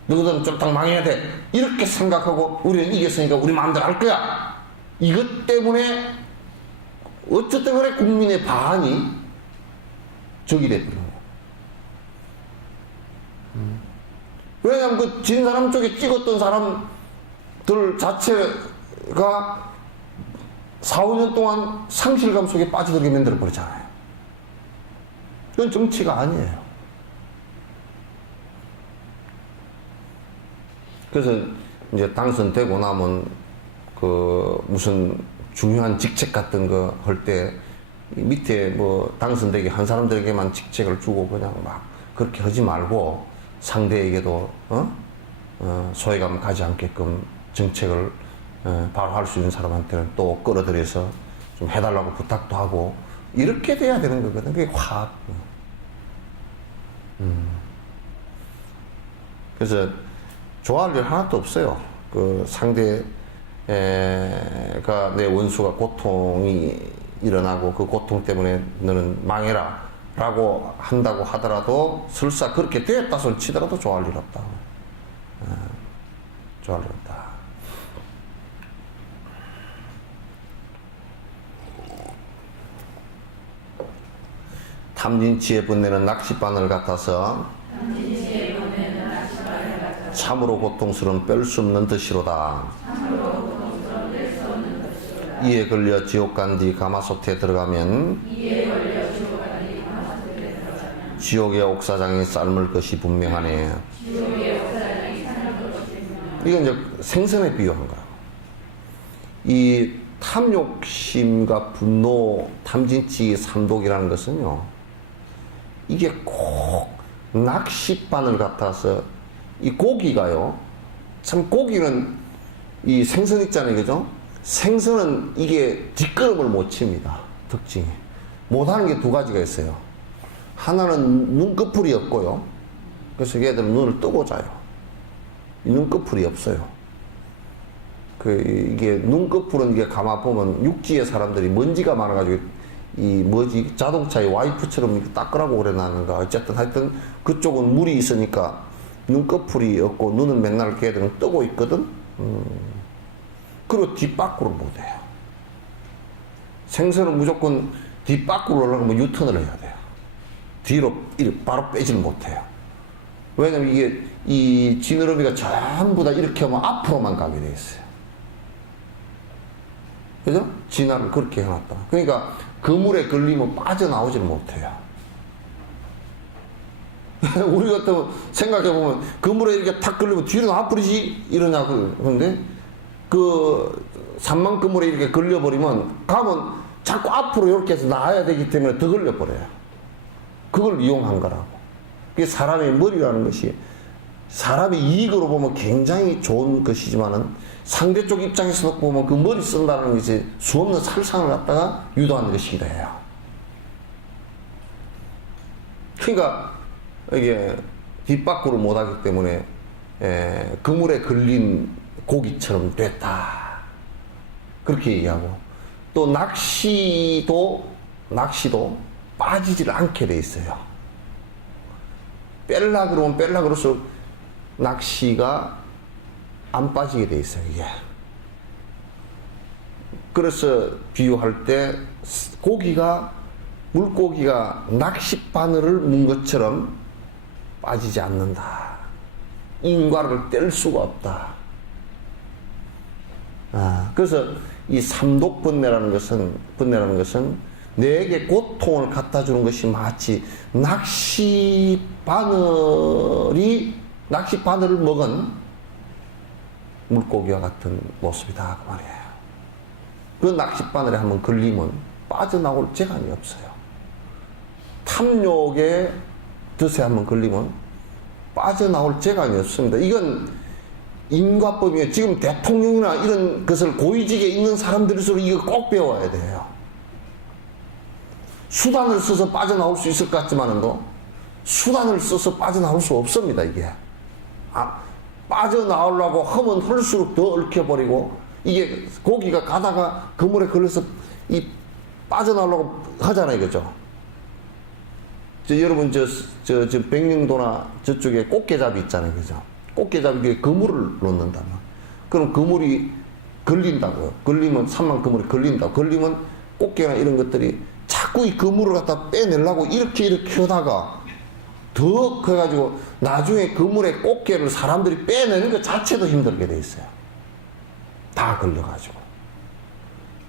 너희들은 쫄딱 망해야 돼 이렇게 생각하고 우리는 이겼으니까 우리 마음대로 할 거야 이것 때문에 어쨌든 그래 국민의 반이 적이 돼버린 거예요. 왜냐하면 그 진 사람 쪽에 찍었던 사람들 자체가 4, 5년 동안 상실감 속에 빠져들게 만들어버리잖아요. 그건 정치가 아니에요. 그래서 이제 당선되고 나면 그 무슨 중요한 직책 같은 거 할 때 밑에 뭐 당선되게 한 사람들에게만 직책을 주고 그냥 막 그렇게 하지 말고 상대에게도 소외감 가지 않게끔 정책을 바로 할 수 있는 사람한테는 또 끌어들여서 좀 해달라고 부탁도 하고 이렇게 돼야 되는 거거든. 그게 화학. 그래서 좋아할 일 하나도 없어요. 그 상대가 내 원수가 고통이 일어나고 그 고통 때문에 너는 망해라 라고 한다고 하더라도 설사 그렇게 되었다 소리 치더라도 좋아할 일 없다. 좋아할 일 없다. 탐진치의 번뇌는 낚싯바늘 같아서 참으로 고통스러운 뺄 수 없는 덫이로다. 이에 걸려 지옥 간 뒤 가마솥에 들어가면 지옥의 옥사장이 삶을 것이 분명하네. 이건 이제 생선에 비유한 거야. 이 탐욕심과 분노, 탐진치, 삼독이라는 것은요, 이게 꼭 낚싯바늘 같아서 이 고기가요, 참 고기는 이 생선 있잖아요, 그죠? 생선은 이게 뒷걸음을 못 칩니다. 특징이. 못하는 게 두 가지가 있어요. 하나는 눈꺼풀이 없고요. 그래서 얘들은 눈을 뜨고 자요. 이 눈꺼풀이 없어요. 이게 눈꺼풀은 이게 가만 보면 육지의 사람들이 먼지가 많아가지고 자동차의 와이프처럼 이렇게 닦으라고 그래놨는가. 어쨌든 하여튼 그쪽은 물이 있으니까 눈꺼풀이 없고 눈은 맨날 걔들은 뜨고 있거든. 그리고 뒷밖으로 못해요. 생선은 무조건 뒷밖으로 올라가면 유턴을 해야 돼요. 뒤로 바로 빼지를 못해요. 왜냐면 이게 이 지느러미가 전부 다 이렇게 하면 앞으로만 가게 돼 있어요. 그죠? 진화를 그렇게 해놨다. 그러니까 그물에 걸리면 빠져나오지를 못해요. 우리 같은 생각해보면 그물에 이렇게 탁 걸리면 뒤로 나와버리지 이러냐고. 그런데 그 산만 그물에 이렇게 걸려버리면 가면 자꾸 앞으로 이렇게 해서 나와야 되기 때문에 더 걸려버려요. 그걸 이용한 거라고. 그게 사람의 머리라는 것이 사람의 이익으로 보면 굉장히 좋은 것이지만은 상대쪽 입장에서 보면 그 머리 쓴다는 것이 수없는 살상을 갖다가 유도하는 것이기도 해요. 그러니까 이게 뒷밖으로 못하기 때문에 그물에 걸린 고기처럼 됐다. 그렇게 얘기하고 또 낚시도 빠지질 않게 돼 있어요. 뺄라 그러면 뺄라 그럴수록 낚시가 안 빠지게 돼 있어요, 이게. 그래서 비유할 때 물고기가 낚싯바늘을 문 것처럼 빠지지 않는다. 인과를 뗄 수가 없다. 그래서 이 삼독번뇌라는 것은 내게 고통을 갖다 주는 것이 마치 낚싯바늘을 먹은 물고기와 같은 모습이다 그 말이에요. 그 낚싯바늘에 한번 걸리면 빠져나올 재간이 없어요. 탐욕의 덫에 한번 걸리면 빠져나올 재간이 없습니다. 이건 인과법이에요. 지금 대통령이나 이런 것을 고위직에 있는 사람들일수록 이거 꼭 배워야 돼요. 수단을 써서 빠져나올 수 있을 것 같지만은 수단을 써서 빠져나올 수 없습니다, 이게. 빠져나오려고 하면 할수록 더 얽혀버리고, 이게 고기가 가다가 그물에 걸려서 빠져나오려고 하잖아요, 그죠? 여러분, 백령도나 저쪽에 꽃게잡이 있잖아요, 그죠? 꽃게잡이에 그물을 놓는다. 그럼 그물이 걸린다고요. 걸리면 산만 그물에 걸린다고. 걸리면 꽃게나 이런 것들이 자꾸 이 그물을 갖다 빼내려고 이렇게 하다가 더 그래가지고 나중에 그물에 꽃게를 사람들이 빼내는 것 자체도 힘들게 돼 있어요. 다 걸려가지고.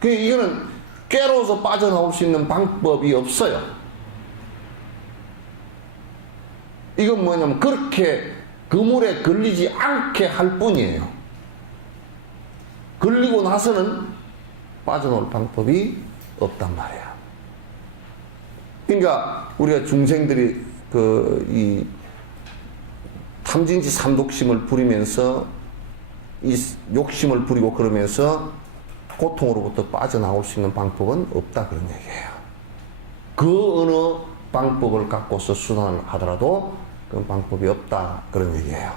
이거는 꾀로서 빠져나올 수 있는 방법이 없어요. 이건 뭐냐면 그렇게 그물에 걸리지 않게 할 뿐이에요. 걸리고 나서는 빠져나올 방법이 없단 말이야. 그러니까 우리가 중생들이 이 탐진치 삼독심을 부리면서 이 욕심을 부리고 그러면서 고통으로부터 빠져나올 수 있는 방법은 없다 그런 얘기예요. 그 어느 방법을 갖고서 수단을 하더라도 그런 방법이 없다 그런 얘기예요.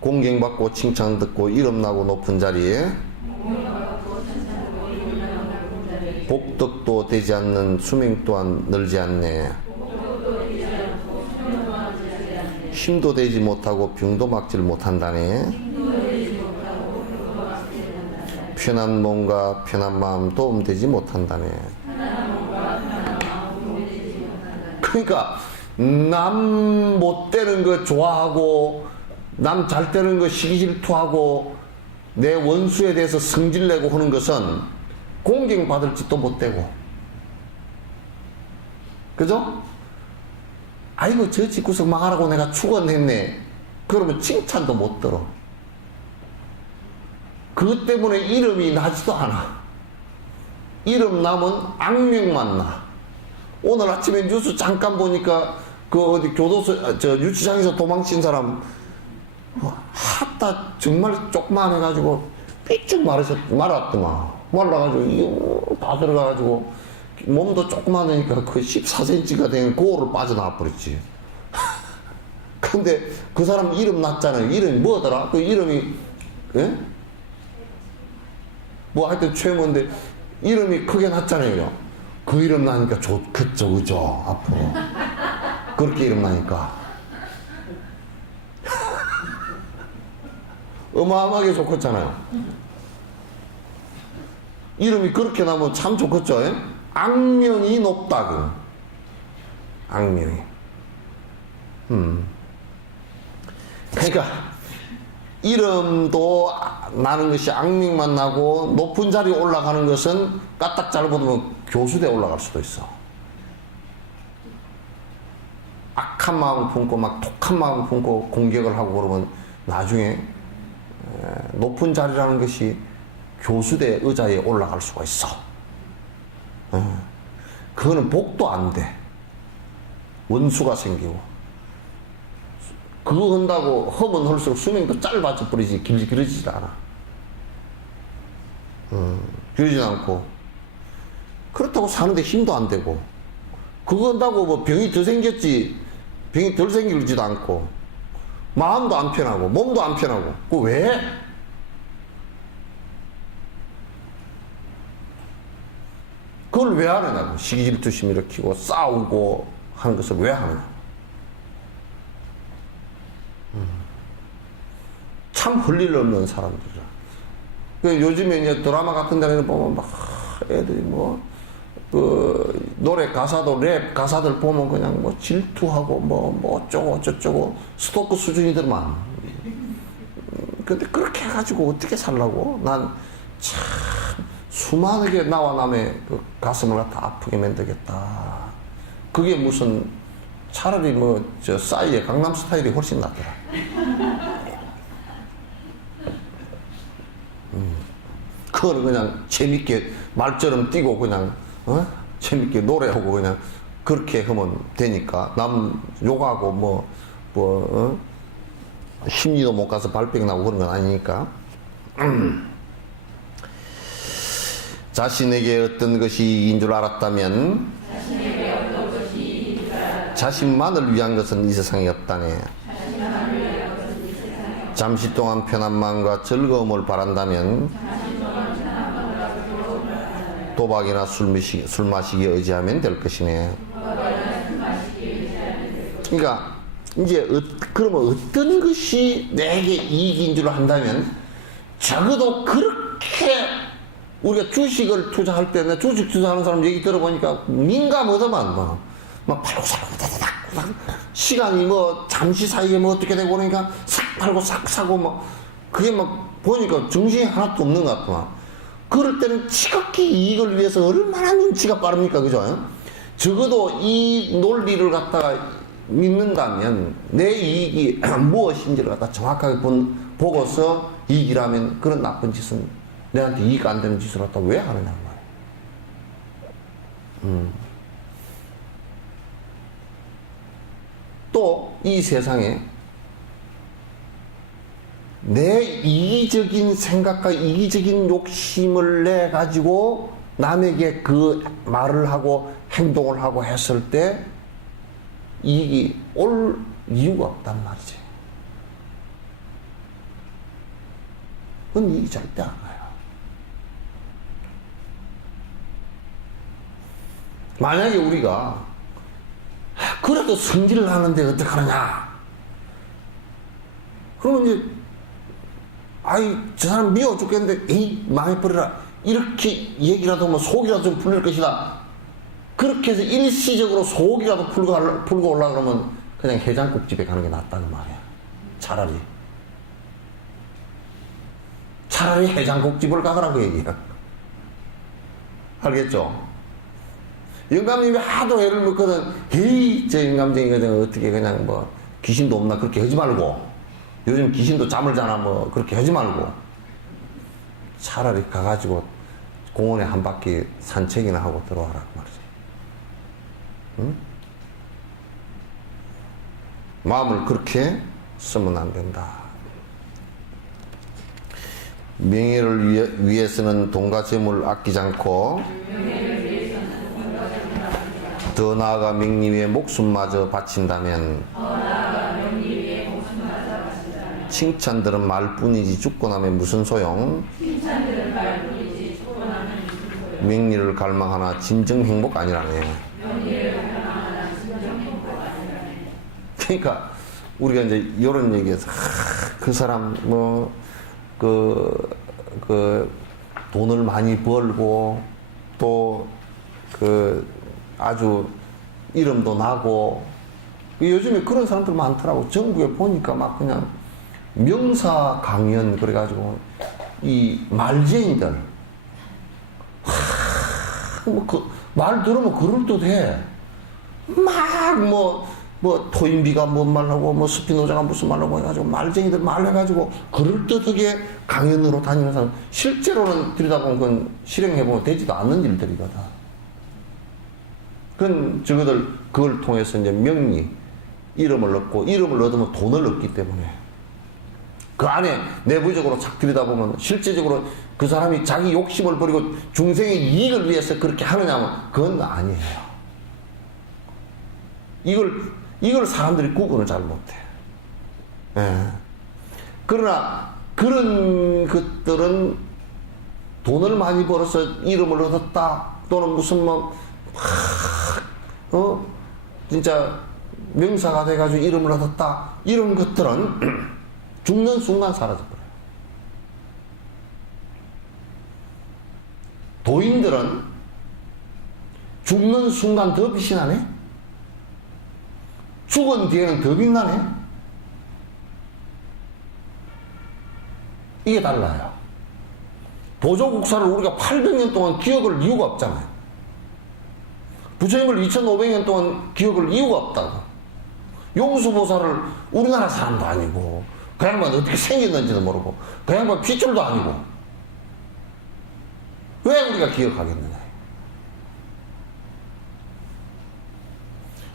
공경받고 칭찬 듣고 이름나고 높은 자리에 복덕도 되지 않는 수명 또한 늘지 않네. 힘도 되지 못하고 병도 막지를 못한다네. 편한 몸과 편한 마음 도움되지 못한다네. 그러니까 남 못되는 거 좋아하고 남 잘 되는 거 시기 질투하고 내 원수에 대해서 성질내고 하는 것은 공경받을 짓도 못되고, 그죠? 아이고 저 집구석 망하라고 내가 축원했네. 그러면 칭찬도 못 들어. 그것 때문에 이름이 나지도 않아. 이름 나면 악명만 나. 오늘 아침에 뉴스 잠깐 보니까 그 어디 교도소 저 유치장에서 도망친 사람 하다 정말 쪽만해가지고 삐쭉 말았더만. 말라가지고 이거 다 들어가가지고 몸도 조그마하니까 그 14cm가 된 고를 빠져나와 버렸지. 근데 그 사람 이름 났잖아요. 이름이 뭐더라? 그 이름이 예? 뭐 하여튼 최모인데 이름이 크게 났잖아요. 그 이름 나니까 좋겠죠, 그죠? 앞으로 그렇게 이름 나니까 어마어마하게 좋겠잖아요. 이름이 그렇게 나면 참 좋겠죠. 예? 악명이 높다고. 악명이. 그러니까 이름도 나는 것이 악명만 나고 높은 자리에 올라가는 것은 까딱 잘못하면 교수대에 올라갈 수도 있어. 악한 마음을 품고 막 독한 마음을 품고 공격을 하고 그러면 나중에 높은 자리라는 것이 교수대 의자에 올라갈 수가 있어. 그거는 복도 안 돼. 원수가 생기고. 그거 한다고 허면 할수록 수명도 짧아져 버리지 길어지질 않아. 길어지지 않고. 그렇다고 사는데 힘도 안 되고. 그거 한다고 뭐 병이 더 생겼지 병이 덜 생기지도 않고. 마음도 안 편하고 몸도 안 편하고. 그 왜? 그걸 왜 하느냐고. 시기질투심 일으키고 싸우고 하는 것을 왜 하느냐. 참 할 일 없는 사람들이라. 그 요즘에 이제 드라마 같은 데는 보면 막 애들이 뭐 그 노래 가사도 랩 가사들 보면 그냥 뭐 질투하고 뭐 어쩌고 저쩌고 스토크 수준이더만. 근데 그렇게 해가지고 어떻게 살라고? 난 참 수많게 나와 남의 그 가슴을 갖다 아프게 만들겠다. 그게 무슨 차라리 뭐 저 싸이의 강남 스타일이 훨씬 낫더라. 그거는 그냥 재밌게 말처럼 뛰고 그냥 재밌게 노래하고 그냥 그렇게 하면 되니까. 남 욕하고 심리도 못 가서 발병 나고 그런 건 아니니까. 자신에게 어떤 것이 이인 줄 알았다면 자신만을 위한 것은 이 세상에 없다네. 잠시 동안 편한 마음과 즐거움을 바란다면 도박이나 술 마시기에 의지하면 될 것이네. 그러니까 이제 그러면 어떤 것이 내게 이익인 줄 한다면 적어도 그렇게 우리가 주식을 투자할 때, 주식 투자하는 사람 얘기 들어보니까 민감하더만, 뭐. 막 팔고 사고, 다다닥. 시간이 뭐, 잠시 사이에 뭐 어떻게 되고 그러니까 싹 팔고 싹 사고, 뭐. 그게 막 보니까 정신이 하나도 없는 것 같더만. 그럴 때는 지극히 이익을 위해서 얼마나 눈치가 빠릅니까? 그죠? 적어도 이 논리를 갖다가 믿는다면 내 이익이 무엇인지를 갖다 정확하게 보고서 이익이라면 그런 나쁜 짓은 내한테 이익 안 되는 짓을 갖다 왜 하느냐 말이야. 또 이 세상에 내 이기적인 생각과 이기적인 욕심을 내 가지고 남에게 그 말을 하고 행동을 하고 했을 때 이익이 올 이유가 없단 말이지. 그건 이익이 절대 안 와요. 만약에 우리가 그래도 성질을 하는데 어떡하느냐, 그러면 이제 아이 저 사람 미워 죽겠는데 에이 망해버려라 이렇게 얘기라도 하면 속이라도 좀 풀릴 것이다. 그렇게 해서 일시적으로 속이라도 풀고 올라 그러면 그냥 해장국집에 가는 게 낫다는 말이야. 차라리 해장국집을 가라고 얘기야. 알겠죠? 영감님이 하도 애를 먹거든. 에이 저 영감쟁이가 어떻게 그냥 뭐 귀신도 없나 그렇게 하지 말고, 요즘 귀신도 잠을 자나 뭐 그렇게 하지 말고, 차라리 가가지고 공원에 한 바퀴 산책이나 하고 들어와라 말이지. 응? 마음을 그렇게 쓰면 안 된다. 명예를 위해서는 돈과 재물을 아끼지 않고 더 나아가 명리위에 목숨마저 바친다면 칭찬 들은 말뿐이지 죽고 나면 무슨 소용? 명리를 갈망하나 진정 행복 아니라네. 그러니까 우리가 이제 이런 얘기해서 그 사람 뭐 돈을 많이 벌고 또 아주 이름도 나고 요즘에 그런 사람들 많더라고. 전국에 보니까 막 그냥 명사 강연 그래가지고 이 말쟁이들 말 들으면 그럴듯해. 막 뭐 토인비가 뭔 말하고 뭐 스피노자가 무슨 말하고 해가지고 말쟁이들 말해가지고 그럴듯하게 강연으로 다니는 사람 실제로는 들여다보면 그건 실행해보면 되지도 않는 일들이거든. 그건 저거들 그걸 통해서 이제 명리 이름을 얻고 이름을 얻으면 돈을 얻기 때문에 그 안에 내부적으로 착 들여다보면 실제적으로 그 사람이 자기 욕심을 버리고 중생의 이익을 위해서 그렇게 하느냐면 그건 아니에요. 이걸 사람들이 구분을 잘 못해. 예. 그러나 그런 것들은 돈을 많이 벌어서 이름을 얻었다 또는 무슨 진짜 명사가 돼가지고 이름을 얻었다 이런 것들은 죽는 순간 사라져버려요. 도인들은 죽는 순간 더 빛이 나네? 죽은 뒤에는 더 빛나네? 이게 달라요. 보조국사를 우리가 800년 동안 기억할 이유가 없잖아요. 부처님을 2500년 동안 기억할 이유가 없다고. 용수보살을 우리나라 사람도 아니고 그 양반 어떻게 생겼는지도 모르고 그 양반 핏줄도 아니고 왜 우리가 기억하겠느냐.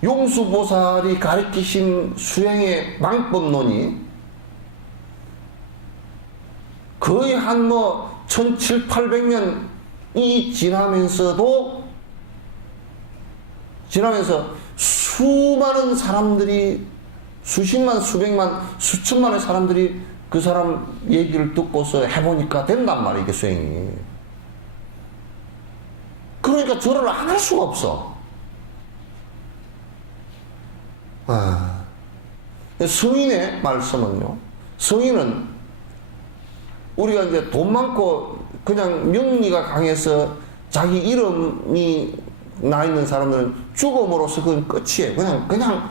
용수보살이 가르치신 수행의 방법론이 거의 한 1700, 800년이 지나면서 수많은 사람들이 수십만, 수백만, 수천만의 사람들이 그 사람 얘기를 듣고서 해보니까 된단 말이야, 이게 수행이. 그러니까 절을 안 할 수가 없어. 성인의 말씀은요, 성인은 우리가 이제 돈 많고 그냥 명리가 강해서 자기 이름이 나 있는 사람들은 죽음으로써 그건 끝이에요. 그냥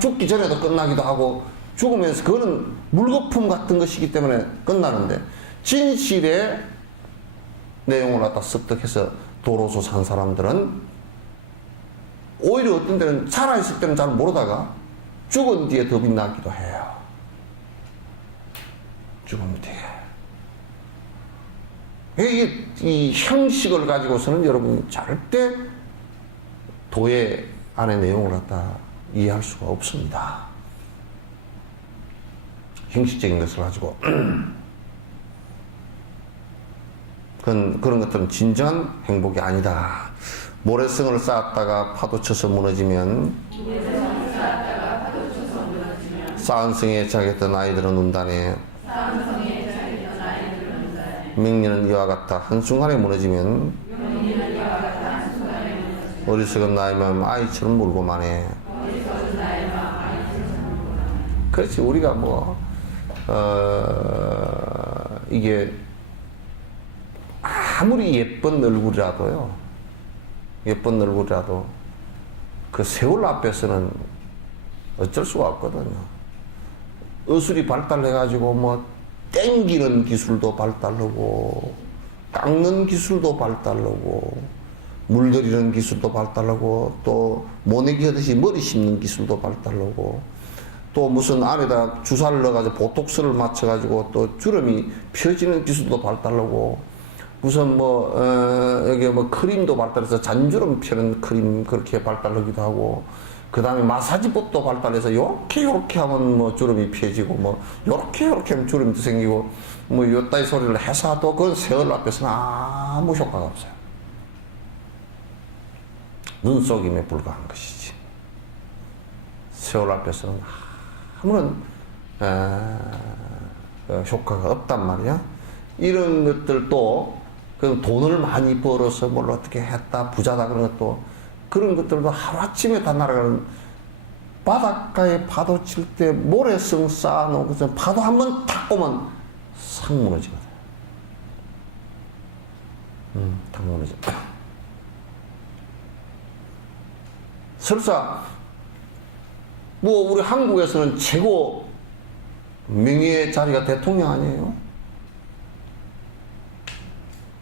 죽기 전에도 끝나기도 하고 죽으면서 그거는 물거품 같은 것이기 때문에 끝나는데 진실의 내용을 갖다 습득해서 도로서 산 사람들은 오히려 어떤 때는 살아있을 때는 잘 모르다가 죽은 뒤에 더 빛나기도 해요. 죽은 뒤에. 이 형식을 가지고서는 여러분이 절대 도의 안의 내용을 갖다 이해할 수가 없습니다. 형식적인 것을 가지고. 그런 것들은 진정한 행복이 아니다. 모래성을 쌓았다가 파도 쳐서 무너지면 쌓은 성에 자겠던 아이들은 운다네. 명리는 이와 같다. 한순간에 무너지면 어리석은 나의 마음 아이처럼 울고만 해. 그렇지. 우리가 이게 아무리 예쁜 얼굴이라도요, 예쁜 얼굴이라도 그 세월 앞에서는 어쩔 수가 없거든요. 의술이 발달해가지고 땡기는 기술도 발달하고 깎는 기술도 발달하고 물들이는 기술도 발달하고 또 모내기 하듯이 머리 심는 기술도 발달하고 또 무슨 안에다 주사를 넣어가지고 보톡스를 맞춰가지고 또 주름이 펴지는 기술도 발달하고 무슨 여기 크림도 발달해서 잔주름 펴는 크림 그렇게 발달하기도 하고 그 다음에 마사지법도 발달해서 요렇게 하면 주름이 펴지고 요렇게 하면 주름도 생기고 요따위 소리를 해서 또 그건 세월 앞에서는 아무 효과가 없어요. 눈속임에 불과한 것이지. 세월 앞에서는 아무런 효과가 없단 말이야. 이런 것들도 그 돈을 많이 벌어서 뭘 어떻게 했다 부자다 그런 것들도 하루아침에 다 날아가는. 바닷가에 파도 칠 때 모래성 쌓아놓고서 파도 한번 탁 오면 싹 무너지거든. 탁 무너져. 설사 우리 한국에서는 최고 명예의 자리가 대통령 아니에요?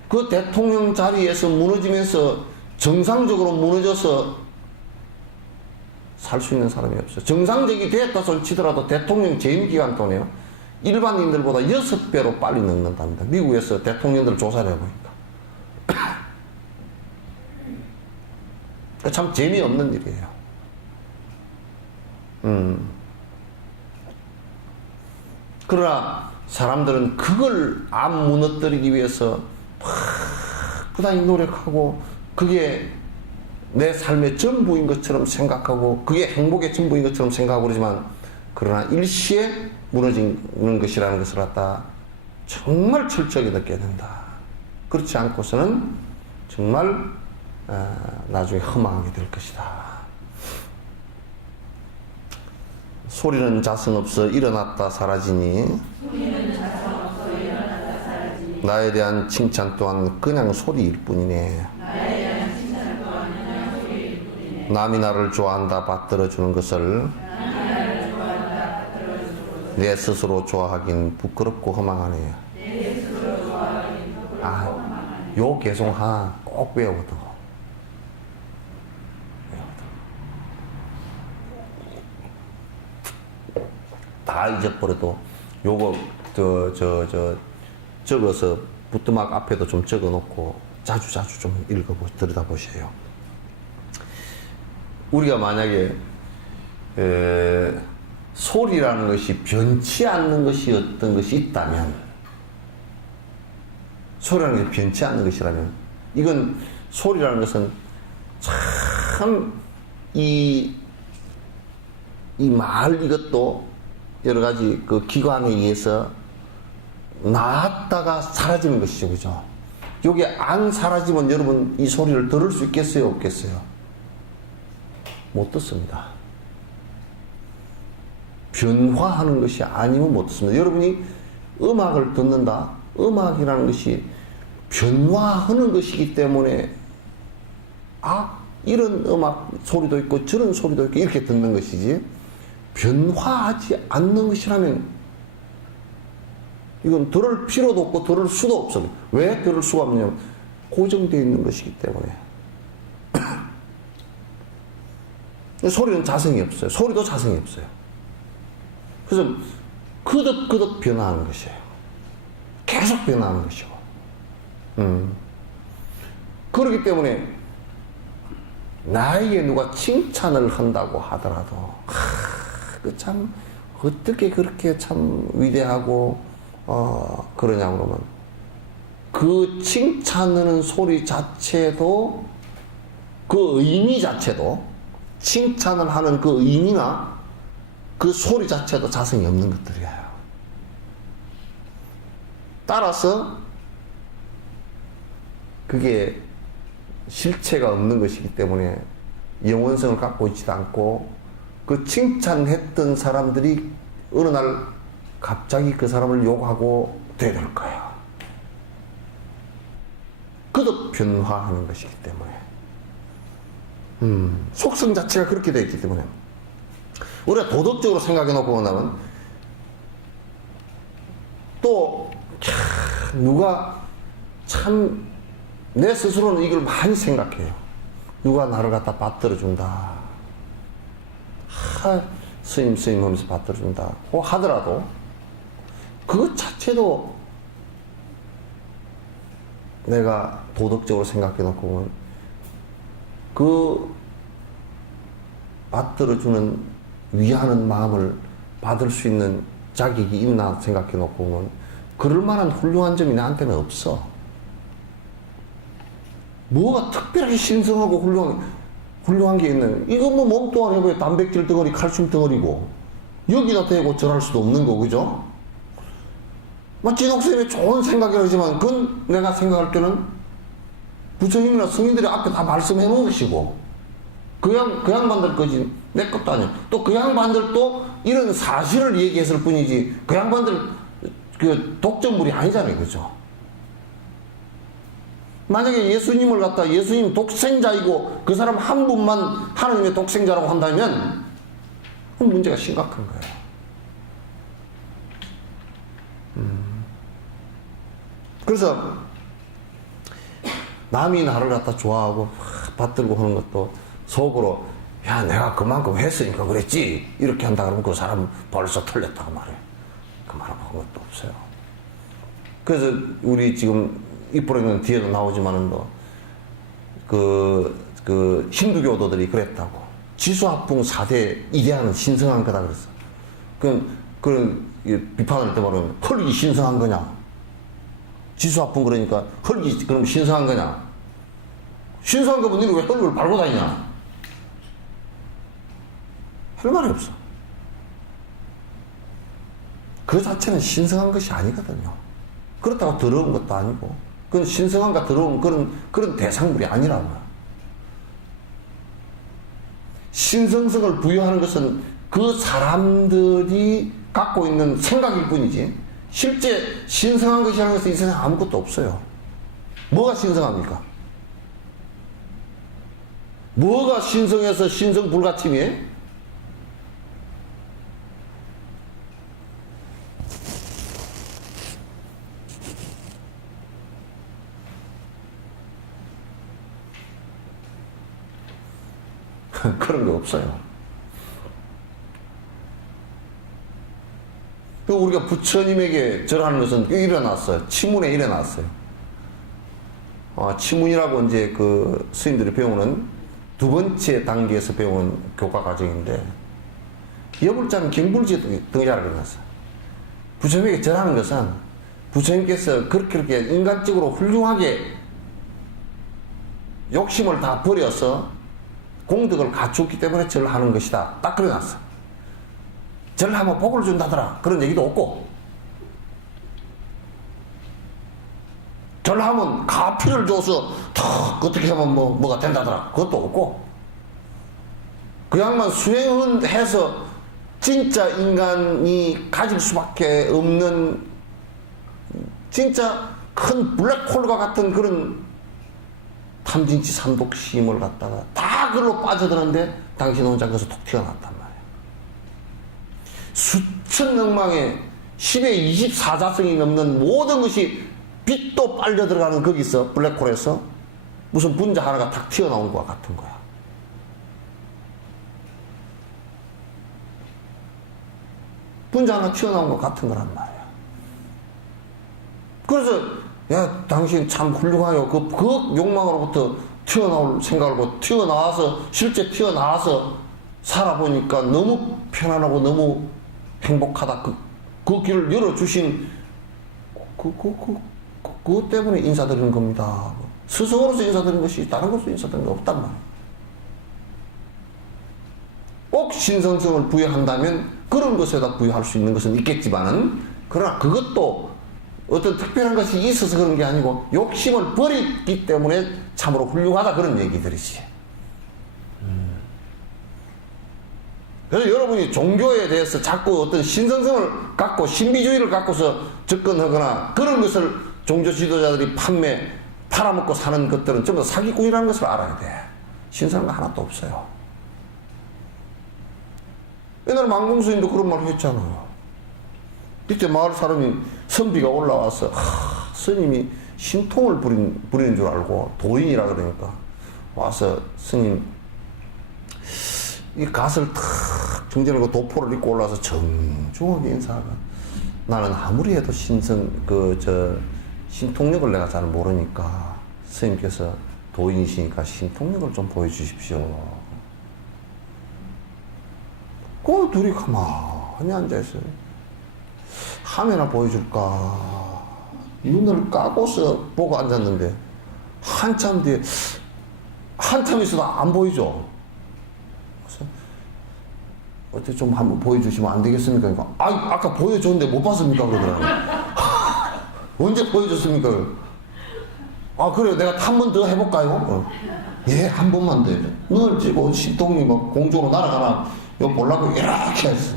그 대통령 자리에서 무너지면서 정상적으로 무너져서 살 수 있는 사람이 없어요. 정상적이 됐다 손 치더라도 대통령 재임 기간 동안에요. 일반인들보다 6배로 빨리 늙는답니다. 미국에서 대통령들 조사를 해보니까. 참 재미없는 일이에요. 그러나 사람들은 그걸 안 무너뜨리기 위해서 부단히 노력하고 그게 내 삶의 전부인 것처럼 생각하고 그게 행복의 전부인 것처럼 생각하고 그러지만 그러나 일시에 무너지는 것이라는 것을 갖다 정말 철저하게 느껴야 된다. 그렇지 않고서는 정말 나중에 허망하게 될 것이다. 소리는 자성 없어 일어났다 사라지니 나에 대한 칭찬 또한 그냥 소리일 뿐이네. 남이 나를 좋아한다 받들어주는 것을 내 스스로 좋아하긴 부끄럽고 허망하네. 요 개송 하나 꼭 외우거든. 다 잊어버려도 요거 적어서 부뚜막 앞에도 좀 적어 놓고 자주 좀 들여다보세요. 우리가 만약에 소리라는 것이 변치 않는 것이 어떤 것이 있다면, 소리라는 것이 변치 않는 것이라면, 이건 소리라는 것은 참 이 말 이것도 여러 가지 그 기관에 의해서 나왔다가 사라지는 것이죠. 그죠? 이게 안 사라지면 여러분 이 소리를 들을 수 있겠어요? 없겠어요? 못 듣습니다. 변화하는 것이 아니면 못 듣습니다. 여러분이 음악을 듣는다? 음악이라는 것이 변화하는 것이기 때문에 이런 음악 소리도 있고 저런 소리도 있고 이렇게 듣는 것이지, 변화하지 않는 것이라면 이건 들을 필요도 없고 들을 수도 없어요. 왜 들을 수가 없냐면 고정되어 있는 것이기 때문에. 소리는 자성이 없어요. 소리도 자성이 없어요. 그래서 그득그득 변화하는 것이에요. 계속 변화하는 것이고. 그렇기 때문에 나에게 누가 칭찬을 한다고 하더라도 참 어떻게 그렇게 참 위대하고 그러냐고 그러면 그 칭찬하는 소리 자체도, 그 의미 자체도, 칭찬을 하는 그 의미나 그 소리 자체도 자성이 없는 것들이에요. 따라서 그게 실체가 없는 것이기 때문에 영원성을 갖고 있지도 않고, 그 칭찬했던 사람들이 어느 날 갑자기 그 사람을 욕하고 되돌 거예요. 그도 변화하는 것이기 때문에. 속성 자체가 그렇게 되어 있기 때문에 우리가 도덕적으로 생각해 놓고 본다면 또 누가 참, 내 스스로는 이걸 많이 생각해요. 누가 나를 갖다 받들어 준다, 스님 하면서 받들어 준다 하더라도 그것 자체도 내가 도덕적으로 생각해 놓고 보면 그 받들어주는, 위하는 마음을 받을 수 있는 자격이 있나 생각해 놓고 보면 그럴 만한 훌륭한 점이 나한테는 없어. 뭐가 특별하게 신성하고 훌륭한 게 있는, 이거 뭐 몸뚱 아니고 단백질 덩어리, 칼슘 덩어리고 여기다 대고 절할 수도 없는 거, 그죠? 진옥쌤이 좋은 생각이라지만 그건 내가 생각할 때는 부처님이나 스님들이 앞에 다 말씀해 놓은 것이고, 그 양반들 거지 내 것도 아니야. 또 그 양반들도 이런 사실을 얘기했을 뿐이지 그 양반들 그 독점물이 아니잖아요, 그죠? 만약에 예수님을 갖다 예수님 독생자이고 그 사람 한 분만 하나님의 독생자라고 한다면 그럼 문제가 심각한 거예요. 그래서 남이 나를 갖다 좋아하고 받들고 하는 것도 속으로, 야, 내가 그만큼 했으니까 그랬지, 이렇게 한다 그러면 그 사람 벌써 틀렸다고 말해요. 그 말은 한 것도 없어요. 그래서 우리 지금 이 프로그램은 뒤에도 나오지만은 그 힌두교도들이 그랬다고. 지수합풍 4대 이데아는 신성한 거다 그랬어. 그런 비판을 때 말하면 헐기 신성한 거냐? 지수합풍 그러니까 헐기 그럼 신성한 거냐? 신성한 거면 너는 왜 헐을 밟고 다니냐? 할 말이 없어. 그 자체는 신성한 것이 아니거든요. 그렇다고 더러운 것도 아니고, 그건 신성한가 더러운 그런 대상물이 아니라고요. 신성성을 부여하는 것은 그 사람들이 갖고 있는 생각일 뿐이지, 실제 신성한 것이라는 것은 이 세상에 아무것도 없어요. 뭐가 신성합니까? 뭐가 신성해서 신성 불가침이에요? 그런 게 없어요. 우리가 부처님에게 절하는 것은 일어났어요. 치문에 일어났어요. 치문이라고 이제 그 스님들이 배우는 두 번째 단계에서 배우는 교과 과정인데, 여불자는 경불지에 등장을 해놨어요. 부처님에게 절하는 것은 부처님께서 그렇게 인간적으로 훌륭하게 욕심을 다 버려서 공덕을 갖추었기 때문에 절하는 것이다. 딱 그래놨어. 절하면 복을 준다더라, 그런 얘기도 없고, 절하면 가피를 줘서 턱 어떻게 하면 뭐가 된다더라, 그것도 없고, 그 양만 수행은 해서 진짜 인간이 가질 수밖에 없는 진짜 큰 블랙홀과 같은 그런 탐진치 삼독심을 갖다가 다 그걸로 빠져드는데 당신 혼자 거기서 톡 튀어나왔단 말이에요. 수천 명망의 10의 24자성이 넘는 모든 것이 빛도 빨려 들어가는 거기서 블랙홀에서 무슨 분자 하나가 탁 튀어나온 것과 같은 거야. 분자 하나 튀어나온 것 같은 거란 말이야. 그래서 야 당신 참 훌륭하요. 그 욕망으로부터 튀어나올 생각을 하고 튀어나와서 실제 튀어나와서 살아보니까 너무 편안하고 너무 행복하다. 그 길을 열어주신 그것 때문에 인사드리는 겁니다. 스승으로서 인사드리는 것이 다른 것으로 인사드리는 게 없단 말이에요. 꼭 신성성을 부여한다면 그런 것에다 부여할 수 있는 것은 있겠지만은 그러나 그것도 어떤 특별한 것이 있어서 그런 게 아니고 욕심을 버렸기 때문에 참으로 훌륭하다 그런 얘기들이지. 그래서 여러분이 종교에 대해서 자꾸 어떤 신성성을 갖고 신비주의를 갖고서 접근하거나 그런 것을 종교 지도자들이 팔아먹고 사는 것들은 전부 다 사기꾼이라는 것을 알아야 돼. 신선한 거 하나도 없어요. 옛날에 망공스님도 그런 말을 했잖아요. 이때 마을 사람이 선비가 올라와서 스님이 신통을 부리는 줄 알고 도인이라 그러니까 와서 스님 이 갓을 탁 정진하고 도포를 입고 올라와서 정중하게 인사하고 나는 아무리 해도 신통력을 내가 잘 모르니까 스님께서 도인이시니까 신통력을 좀 보여주십시오. 그 둘이 가만히 앉아있어요. 하면나 보여줄까? 눈을 까고서 보고 앉았는데 한참 뒤에 한참 있어도 안 보이죠? 그래서 어떻게 좀 한번 보여주시면 안 되겠습니까? 그러니까 아까 보여줬는데 못 봤습니까? 그러더라고요. 언제 보여줬습니까? 그래요. 내가 한 번 더 해볼까요? 예, 한 번만 더. 눈을 찌고 신통이 막 공중으로 날아가나 이거 보려고 이렇게 했어.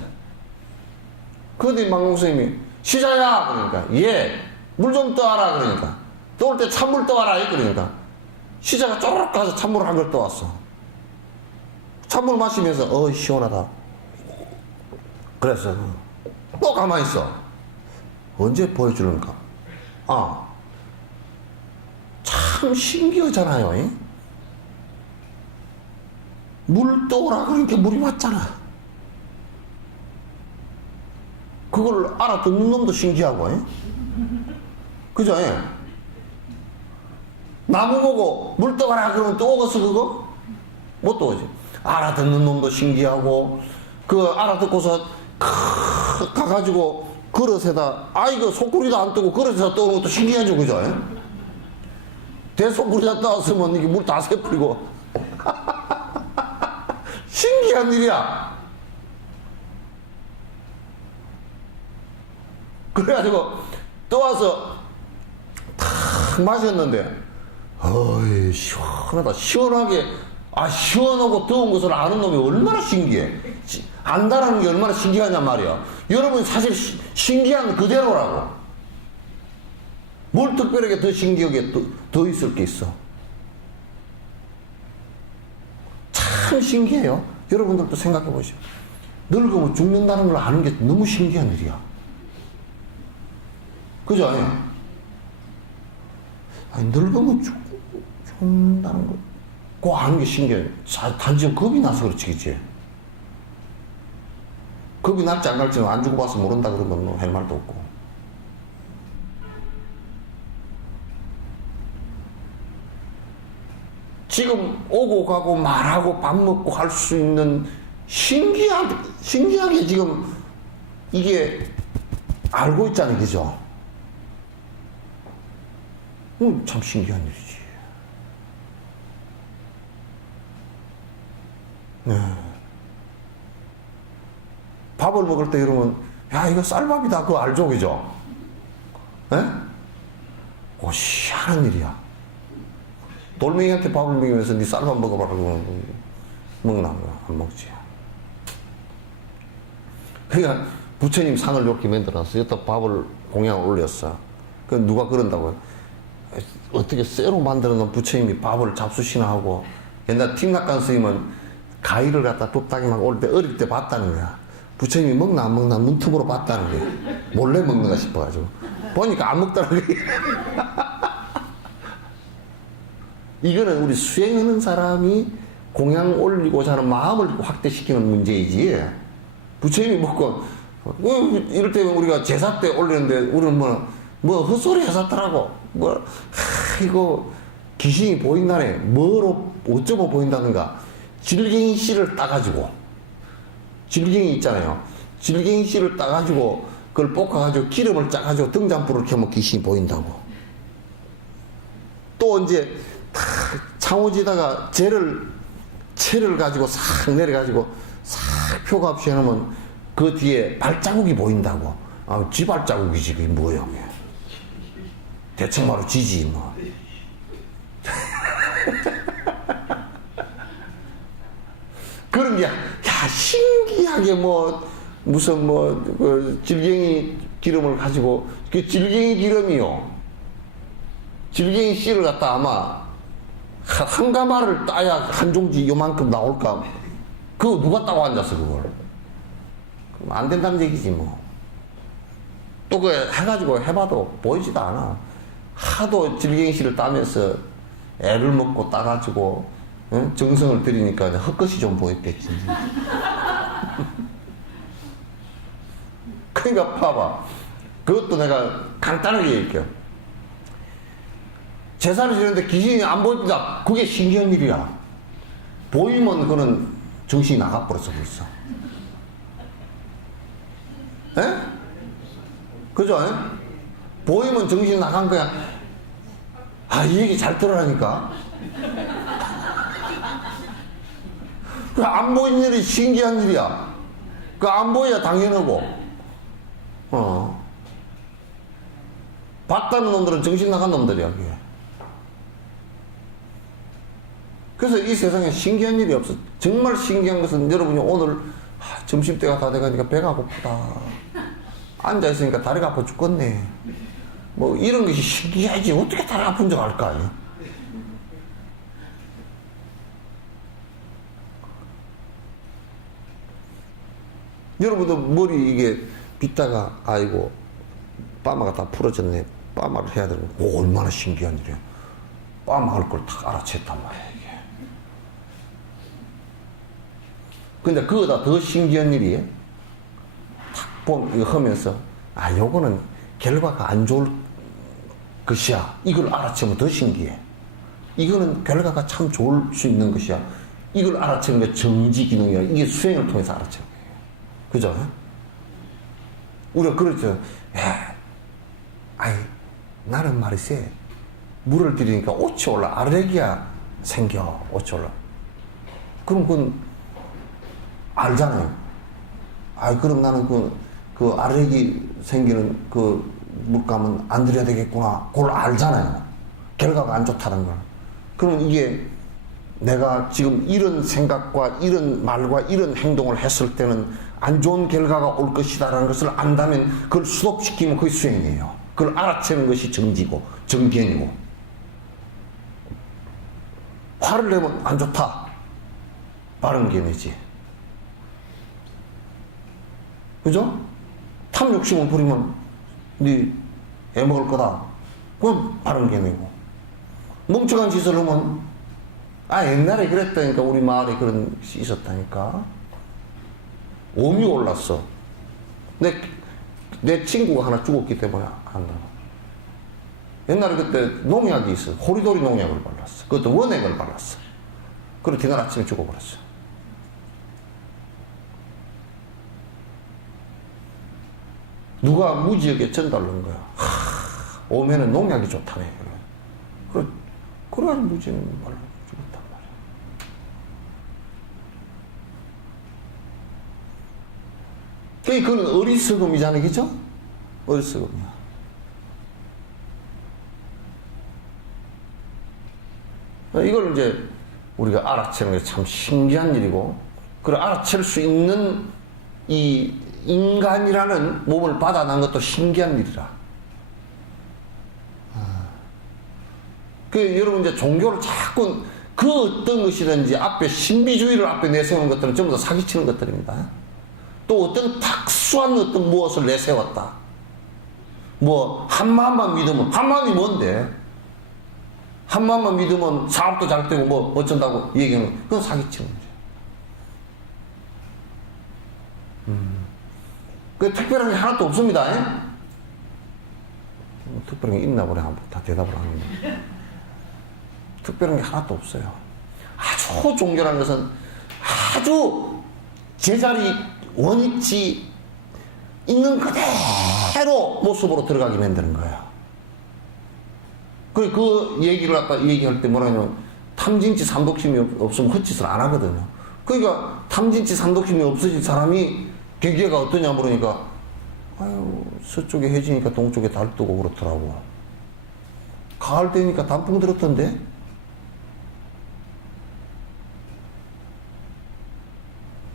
그런데 망공스님이 시자야 그러니까 예, 물 좀 떠와라 그러니까 떠올 때 찬물 떠와라 그러니까 시자가 쪼르륵 가서 찬물을 한 걸 떠왔어. 찬물 마시면서 시원하다. 그래서 또 가만히 있어. 언제 보여주는가? 참 신기하잖아요. 이? 물 떠오라 그러니까 물이 왔잖아. 그걸 알아듣는 놈도 신기하고, 그죠? 나무 보고 물 떠가라 그러면 또 오겠어, 그거? 못 떠오지. 알아듣는 놈도 신기하고, 알아듣고서, 가가지고, 그릇에다, 이거 속구리도 안 뜨고 그릇에다 떠오는 것도 신기하죠, 그죠? 대속구리에다 떠왔으면 이게 물 다 새뿌리고. 신기한 일이야. 그래가지고 떠와서 탁 마셨는데 시원하다. 시원하게 시원하고 더운 것을 아는 놈이 얼마나 신기해. 안다라는 게 얼마나 신기하냔 말이야. 여러분 사실 신기한 그대로라고. 뭘 특별하게 더 신기하게 더 있을 게 있어. 참 신기해요. 여러분들도 생각해 보시오. 늙으면 죽는다는 걸 아는 게 너무 신기한 일이야. 그죠? 늙으면 죽는다는 거, 그거 아는 게 신기해. 단지 겁이 나서 그렇지, 그치? 겁이 날지 안 날지는 안 죽어봐서 모른다 그러면 뭐 할 말도 없고. 지금 오고 가고 말하고 밥 먹고 할 수 있는 신기하게 지금 이게 알고 있잖아요. 그죠? 참 신기한 일이지. 네. 밥을 먹을 때 여러분, 이거 쌀밥이다. 그거 알죠? 그죠? 네? 희한한 일이야. 돌멩이한테 밥을 먹이면서 네 쌀밥 먹어봐라 그러면 먹나? 안 먹지. 그러니까 부처님 상을 이렇게 만들어서 여기다 밥을 공양을 올렸어. 그 누가 그런다고요? 어떻게 쇠로 만들어 놓은 부처님이 밥을 잡수시나 하고, 옛날 틱낙관 스님은 가위를 갖다 뚝딱이만 올 때 어릴 때 봤다는 거야. 부처님이 먹나 안 먹나 눈틈으로 봤다는 거야. 몰래 먹는가 싶어가지고. 보니까 안 먹더라고요. 이거는 우리 수행하는 사람이 공양 올리고자 하는 마음을 확대시키는 문제이지. 부처님이 먹고, 이럴 때 우리가 제사 때 올리는데 우리는 뭐 헛소리 해샀더라고. 이거 귀신이 보인다네. 뭐로, 어쩌고 보인다는가. 질갱이 씨를 따가지고, 질갱이 있잖아요. 질갱이 씨를 따가지고, 그걸 볶아가지고 기름을 짜가지고 등잔불을 켜면 귀신이 보인다고. 또 이제 창호지다가 채를 가지고 싹 내려가지고 싹 표가 없이 해놓으면 그 뒤에 발자국이 보인다고. 쥐 발자국이지, 그게 뭐야, 그게. 대충 바로 쥐지, 뭐. 그런 게, 신기하게 무슨 질갱이 기름을 가지고, 그 질갱이 기름이요. 질갱이 씨를 갖다 아마, 한 가마를 따야 한 종지 요만큼 나올까. 그거 누가 따고 앉았어, 그걸. 그럼 안 된다는 얘기지, 뭐. 또 그 해가지고 해봐도 보이지도 않아. 하도 질갱이 씨를 따면서 애를 먹고 따가지고, 응? 정성을 들이니까 헛것이 좀 보였겠지. 그러니까 봐봐. 그것도 내가 간단하게 얘기할게요. 제사를 지내는데 귀신이 안 보인다. 그게 신기한 일이야. 보이면 그는 정신이 나가버렸어, 벌써. 에? 그죠? 에? 보이면 정신이 나간 거야. 이 얘기 잘 들으라니까. 안 보이는 일이 신기한 일이야. 안 보여야 당연하고. 봤다는 놈들은 정신 나간 놈들이야, 그게. 그래서 이 세상에 신기한 일이 없어. 정말 신기한 것은 여러분이 오늘 점심때가 다 돼가니까 배가 고프다. 앉아있으니까 다리가 아파 죽겠네. 뭐 이런 것이 신기하지. 어떻게 다리 아픈 줄 알까? 여러분도 머리 이게 빗다가 아이고 빠마가 다 풀어졌네. 빠마를 해야 되는 거. 얼마나 신기한 일이야. 빠마할 걸 다 알아챘단 말이야, 이게. 근데 그거보다 더 신기한 일이 이거 하면서 요거는 결과가 안 좋을 것이야. 이걸 알아채면 더 신기해. 이거는 결과가 참 좋을 수 있는 것이야. 이걸 알아채는 게 정지 기능이야. 이게 수행을 통해서 알아채는 거예요. 그죠? 우리가 그렇죠. 나는 말이지. 물을 들이니까 옷이 올라. 알레르기야 생겨. 옷이 올라. 그럼 그건 알잖아요. 그럼 나는 그 알레르기 생기는 그 물감은 안 들여야 되겠구나. 그걸 알잖아요. 결과가 안 좋다는 걸. 그러면 이게 내가 지금 이런 생각과 이런 말과 이런 행동을 했을 때는 안 좋은 결과가 올 것이다라는 것을 안다면 그걸 수독시키면 그게 수행이에요. 그걸 알아채는 것이 정지고 정견이고. 화를 내면 안 좋다. 바른 견이지. 그죠? 탐 욕심을 부리면 네 애먹을 거다. 그건 바른 견이고. 멍청한 짓을 하면 옛날에 그랬다니까. 우리 마을에 그런 것이 있었다니까. 오미 올랐어. 내 친구가 하나 죽었기 때문에 안다. 옛날에 그때 농약이 있어. 호리도리 농약을 발랐어. 그것도 원액을 발랐어. 그리고 뒤날 아침에 죽어버렸어. 누가 무지하게 전달한 거야. 오면은 농약이 좋다네. 그래가지고 무지는 말로 죽었단 말이야. 그건 어리석음이잖아요. 그죠? 어리석음이야. 이걸 이제 우리가 알아채는 게 참 신기한 일이고, 그걸 알아챌 수 있는 이 인간이라는 몸을 받아난 것도 신기한 일이라. 여러분 이제 종교를 자꾸 그 어떤 것이든지 앞에 신비주의를 앞에 내세우는 것들은 전부 다 사기치는 것들입니다. 또 어떤 특수한 어떤 무엇을 내세웠다. 뭐 한마음만 믿으면, 한마음이 뭔데? 한마음만 믿으면 사업도 잘 되고 뭐 어쩐다고 얘기하는 거, 그건 사기치는 거죠. 그 특별한 게 하나도 없습니다. 특별한 게 있나 보네. 다 대답을 하는데. 특별한 게 하나도 없어요. 아주 종교라는 것은 아주 제자리 원위치 있는 그대로 모습으로 들어가게 만드는 거예요. 그 얘기를 아까 얘기할 때 뭐라 하냐면 탐진치 삼독심이 없으면 헛짓을 안 하거든요. 그러니까 탐진치 삼독심이 없어진 사람이 경계가 어떠냐 물으니까 아유 서쪽에 해지니까 동쪽에 달 뜨고 그렇더라고. 가을 되니까 단풍 들었던데.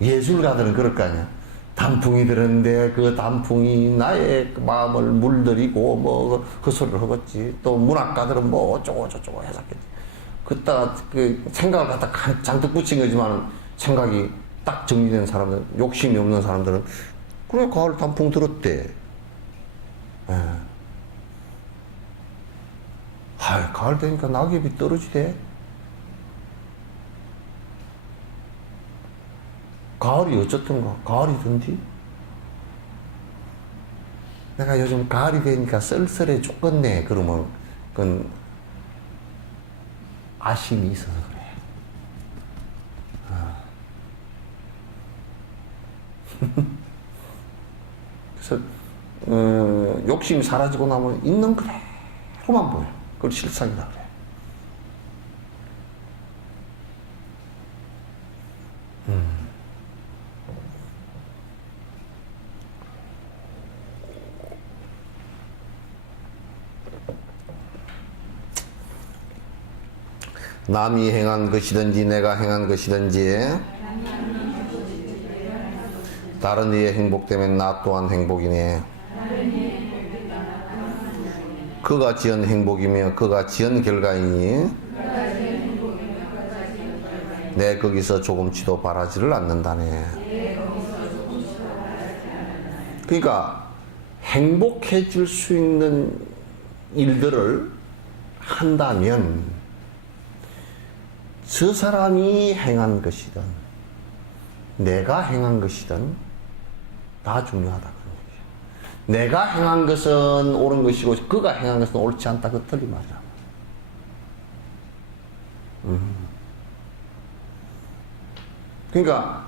예술가들은 그럴 거 아니야. 단풍이 들었는데 그 단풍이 나의 마음을 물들이고 뭐 그 소리를 하겠지. 또 문학가들은 뭐 어쩌고 저쩌고 해석했지. 그따 그 생각을 갖다 잔뜩 붙인 거지만 생각이 딱 정리된 사람들, 욕심이 없는 사람들은 그래 가을 단풍 들었대. 예. 아, 가을 되니까 낙엽이 떨어지대. 가을이 어쨌든가 가을이든지. 내가 요즘 가을이 되니까 쓸쓸해 죽겠네. 그러면 그건 아쉬움이 있어서 그래. 그래서 욕심이 사라지고 나면 있는 그대로만 보여. 그걸 실상이다 그래. 남이 행한 것이든지 내가 행한 것이든지 다른 이의 행복 때문에 나 또한 행복이네. 그가 지은 행복이며 그가 지은 결과이니 내 거기서 조금치도 바라지를 않는다네. 그러니까 행복해질 수 있는 일들을 한다면 저 사람이 행한 것이든 내가 행한 것이든 다 중요하다 그런 얘기죠. 내가 행한 것은 옳은 것이고 그가 행한 것은 옳지 않다. 그 틀린 말이야. 그러니까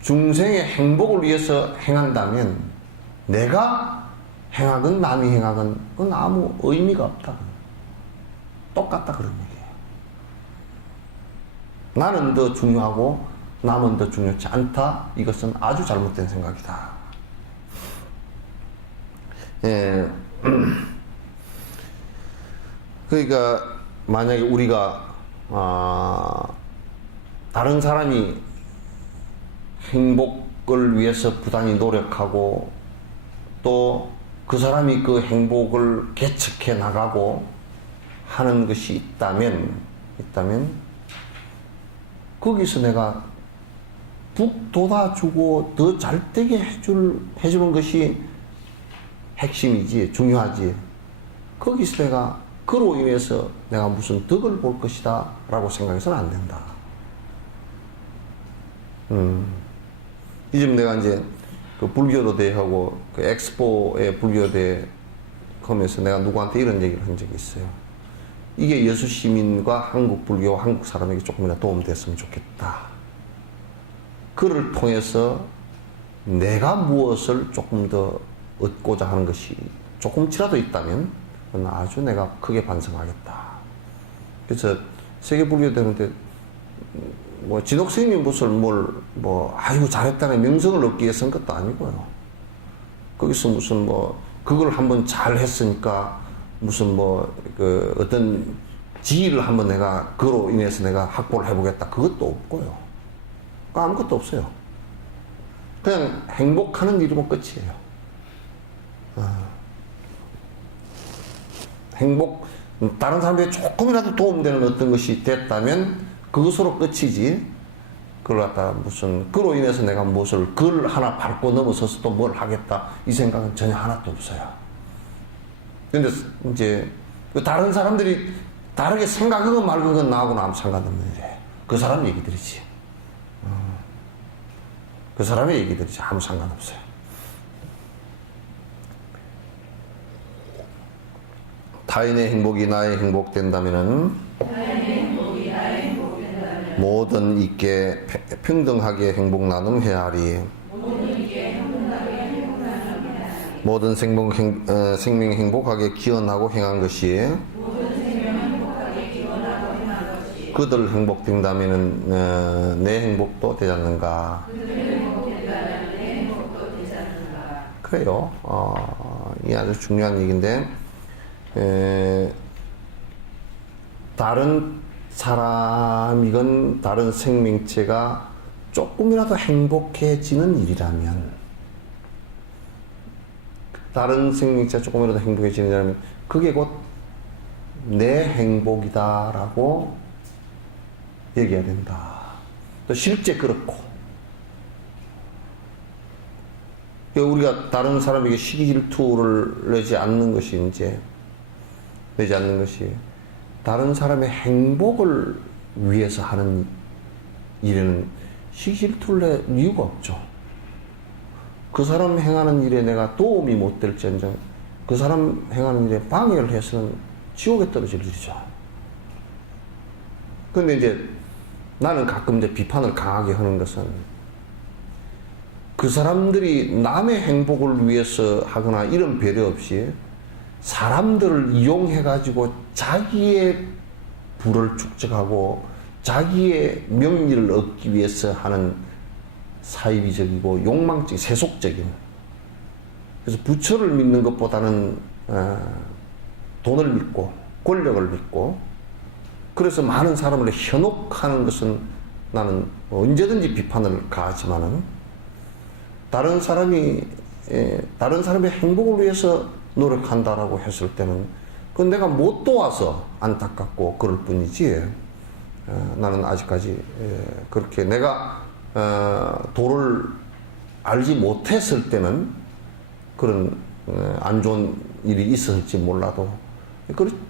중생의 행복을 위해서 행한다면 내가 행하건 남이 행하건 그건 아무 의미가 없다. 똑같다 그런 얘기예요. 나는 더 중요하고 남은 더 중요치 않다. 이것은 아주 잘못된 생각이다. 예. 그러니까 만약에 우리가 다른 사람이 행복을 위해서 부단히 노력하고 또 그 사람이 그 행복을 개척해 나가고 하는 것이 있다면 거기서 내가 북돋아주고 더 잘되게 해주는 것이 핵심이지, 중요하지. 거기서 내가 그로 인해서 내가 무슨 덕을 볼 것이다 라고 생각해서는 안 된다. 요즘 내가 이제 그 불교도 대회하고 그 엑스포에 불교대 하면서 내가 누구한테 이런 얘기를 한 적이 있어요. 이게 여수 시민과 한국 불교, 한국 사람에게 조금이나 도움됐으면 좋겠다. 그를 통해서 내가 무엇을 조금 더 얻고자 하는 것이 조금치라도 있다면 그건 아주 내가 크게 반성하겠다. 그래서 세계 불교 대회 뭐 진옥 스님이 무슨 아이고 잘했다는 명성을 얻기 위해서 한 것도 아니고요. 거기서 무슨 그걸 한번 잘 했으니까 무슨 그 어떤 지위를 한번 내가 그로 인해서 내가 확보를 해보겠다. 그것도 없고요. 아무것도 없어요. 그냥 행복하는 일이면 끝이에요. 다른 사람에게 조금이라도 도움되는 어떤 것이 됐다면 그것으로 끝이지. 그걸 갖다 무슨 그로 인해서 내가 무엇을 글 하나 밟고 넘어서서 또 뭘 하겠다 이 생각은 전혀 하나도 없어요. 근데 이제 다른 사람들이 다르게 생각하건 말건 나하고는 아무 상관없는데 그 사람 얘기들이지. 그 사람의 얘기들이지 아무 상관없어요. 타인의 행복이 나의 행복 된다면은 모든 이께 평등하게 행복 나눔해야 하리. 모든 생명 행복하게 기원하고 행한 것이 그들 행복된다면은 내 행복도 되지 않는가. 그래요. 이게 아주 중요한 얘기인데 다른 사람이건 다른 생명체가 조금이라도 행복해지는 일이라면, 다른 생명체가 조금이라도 행복해지는 일이라면 그게 곧 내 행복이다라고 얘기해야 된다. 또 실제 그렇고, 우리가 다른 사람에게 시기 질투를 내지 않는 것이 다른 사람의 행복을 위해서 하는 일에는 시기 질투를 낼 이유가 없죠. 그 사람 행하는 일에 내가 도움이 못 될지언정 그 사람 행하는 일에 방해를 해서는 지옥에 떨어질 일이죠. 그런데 이제 나는 가끔 이제 비판을 강하게 하는 것은 그 사람들이 남의 행복을 위해서 하거나 이런 배려 없이 사람들을 이용해가지고 자기의 부를 축적하고 자기의 명리를 얻기 위해서 하는 사이비적이고 욕망적인 세속적인, 그래서 부처를 믿는 것보다는 돈을 믿고 권력을 믿고 그래서 많은 사람을 현혹하는 것은 나는 언제든지 비판을 가하지만은 다른 사람의 행복을 위해서 노력한다라고 했을 때는 그건 내가 못 도와서 안타깝고 그럴 뿐이지, 나는 아직까지 그렇게 내가 도를 알지 못했을 때는 그런 안 좋은 일이 있었을지 몰라도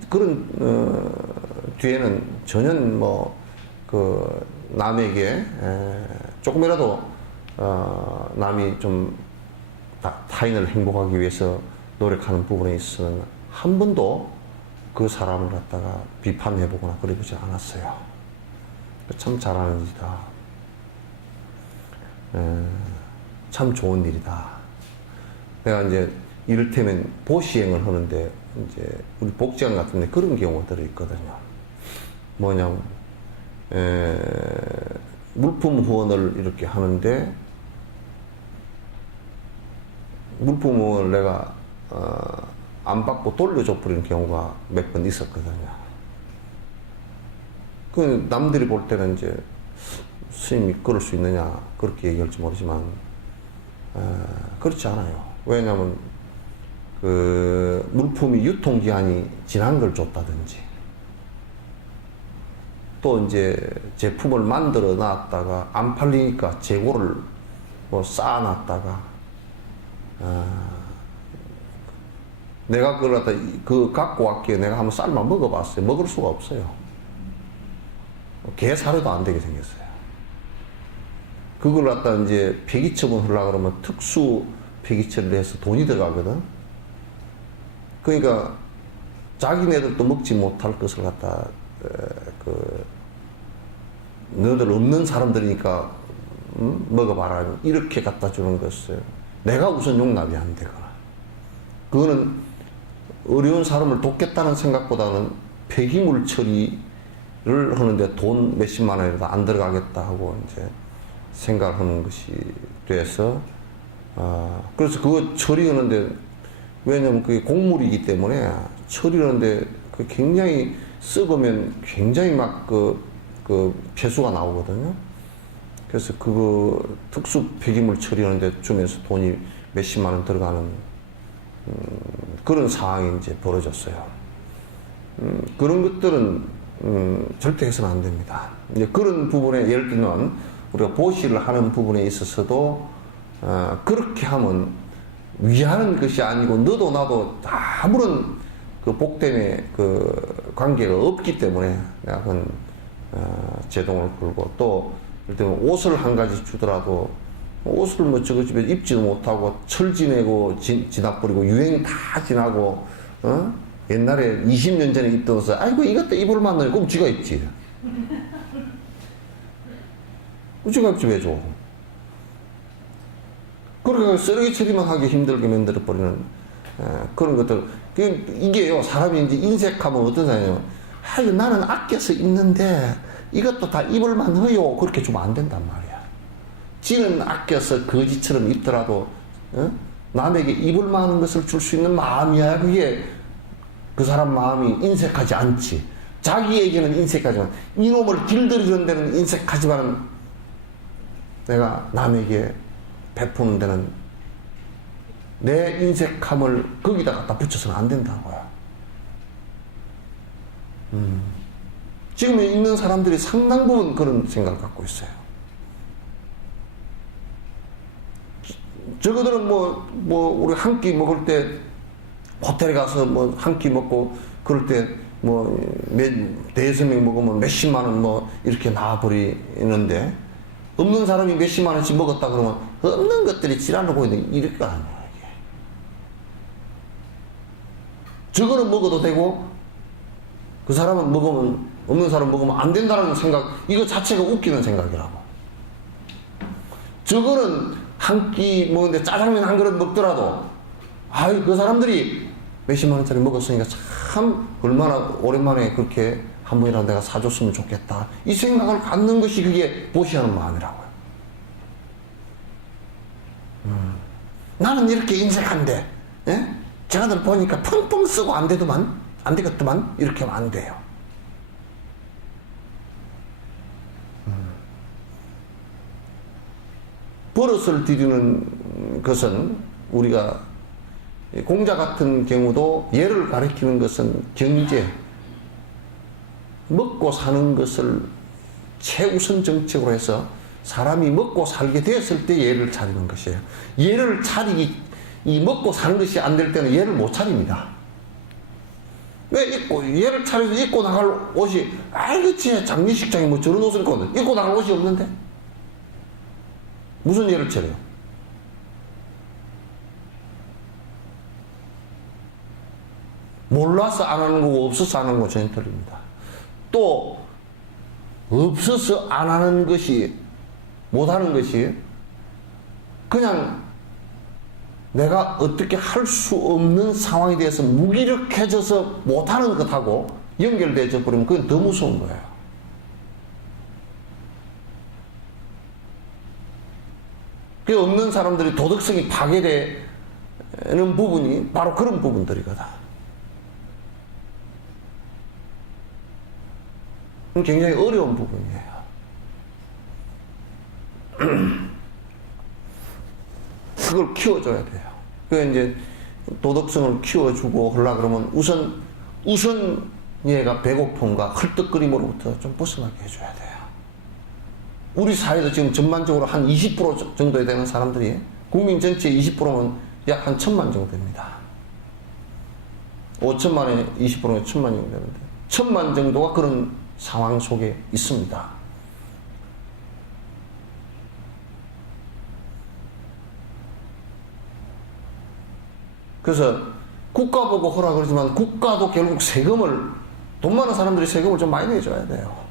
그런 뒤에는 전혀 남에게 조금이라도 남이 좀 타인을 행복하기 위해서 노력하는 부분에 있어서는 한 번도 그 사람을 갖다가 비판해보거나 그래보지 않았어요. 참 잘하는 일이다. 참 좋은 일이다. 내가 이제 이를테면 보시행을 하는데 이제 우리 복지관 같은 데 그런 경우가 들어있거든요. 뭐냐면 물품 후원을 이렇게 하는데 물품 후원을 내가 안 받고 돌려줘 버리는 경우가 몇 번 있었거든요. 그 남들이 볼 때는 이제 스님이 그럴 수 있느냐 그렇게 얘기할지 모르지만 그렇지 않아요. 왜냐하면 그 물품이 유통기한이 지난 걸 줬다든지 또 이제 제품을 만들어 놨다가 안 팔리니까 재고를 쌓아놨다가 내가 그걸 갖다 갖고 왔기에 내가 한번 삶아 먹어봤어요. 먹을 수가 없어요. 게 사료도 안 되게 생겼어요. 그걸 갖다 이제 폐기 처분하려고 그러면 특수 폐기 처리를 해서 돈이 들어가거든. 그러니까 자기네들도 먹지 못할 것을 갖다 너희들 없는 사람들이니까 먹어봐라 이렇게 갖다 주는 것을 내가 우선 용납이 안 되거나, 그거는 어려운 사람을 돕겠다는 생각보다는 폐기물 처리를 하는데 돈 몇십만 원이라도 안 들어가겠다 하고 이제 생각하는 것이 돼서 그래서 그거 처리하는데, 왜냐면 그게 곡물이기 때문에 처리하는데 그 굉장히 썩으면 굉장히 막 그 폐수가 나오거든요. 그래서 그거 특수 폐기물 처리하는데 주면서 돈이 몇십만 원 들어가는 그런 상황이 이제 벌어졌어요. 그런 것들은 절대 해서는 안 됩니다. 이제 그런 부분에 예를 들면 우리가 보시를 하는 부분에 있어서도 그렇게 하면 위하는 것이 아니고 너도 나도 아무런 그 복됨의 그 관계가 없기 때문에 내가 그건 제동을 걸고, 또 예를 들면 옷을 한 가지 주더라도 옷을 뭐 저거 집에 입지도 못하고 철 지내고 지나버리고 유행 다 지나고 옛날에 20년 전에 입던 옷을 아이고 이것도 입을 만나요. 그럼 지가 입지. 지가 입지 왜 줘? 그러니까 쓰레기 처리만 하기 힘들게 만들어버리는 그런 것들. 이게요, 사람이 이제 인색하면 어떤 사람이에요? 아유, 나는 아껴서 입는데 이것도 다 입을만 해요. 그렇게 주면 안 된단 말이야. 지는 아껴서 거지처럼 입더라도 남에게 입을만한 것을 줄 수 있는 마음이야. 그게 그 사람 마음이 인색하지 않지. 자기에게는 인색하지만 이놈을 길들이는 데는 인색하지만 내가 남에게 베푸는 데는 내 인색함을 거기다 갖다 붙여서는 안 된다는 거야. 지금 있는 사람들이 상당 부분 그런 생각을 갖고 있어요. 저거들은 우리 한 끼 먹을 때 호텔에 가서 한 끼 먹고 그럴 때 대여섯 명 먹으면 몇십만 원 이렇게 나와버리는데, 없는 사람이 몇십만 원씩 먹었다 그러면 없는 것들이 지랄하고 있는데 이럴 거 아니야. 저거는 먹어도 되고 그 사람은 먹으면, 없는 사람 먹으면 안 된다는 생각, 이거 자체가 웃기는 생각이라고. 저거는 한 끼 먹는데 짜장면 한 그릇 먹더라도 아유, 그 사람들이 몇십만 원짜리 먹었으니까 참 얼마나 오랜만에 그렇게 한 번이라도 내가 사줬으면 좋겠다, 이 생각을 갖는 것이 그게 보시하는 마음이라고요. 나는 이렇게 인색한데, 예? 제가들 보니까 펑펑 쓰고 안 되겠더만 이렇게 하면 안 돼요. 버릇을 들이는 것은, 우리가 공자 같은 경우도 예를 가리키는 것은 경제, 먹고 사는 것을 최우선 정책으로 해서 사람이 먹고 살게 되었을 때 예를 차리는 것이에요. 예를 차리기, 이 먹고 사는 것이 안 될 때는 예를 못 차립니다. 왜 예를 차려서 입고 나갈 옷이, 그치, 장례식장에 저런 옷을 입고 나갈 옷이 없는데? 무슨 예를 차려요? 몰라서 안 하는 거고 없어서 안 하는 거 전혀 틀립니다. 또 없어서 안 하는 것이, 못 하는 것이 그냥 내가 어떻게 할 수 없는 상황에 대해서 무기력해져서 못하는 것하고 연결되어 버리면 그건 더 무서운 거예요. 그 없는 사람들이 도덕성이 파괴되는 부분이 바로 그런 부분들이거든. 굉장히 어려운 부분이에요. 그걸 키워줘야 돼요. 그 이제 도덕성을 키워주고 하려 그러면 우선 얘가 배고픔과 헐떡거림으로부터 좀 벗어나게 해줘야 돼요. 우리 사회도 지금 전반적으로 한 20% 정도 되는 사람들이, 국민 전체의 20%면 약 한 1,000만 정도 됩니다. 5천만에 20%면 1,000만 정도 되는데 1,000만 정도가 그런 상황 속에 있습니다. 그래서 국가 보고 하라 그러지만 국가도 결국 세금을, 돈 많은 사람들이 세금을 좀 많이 내줘야 돼요.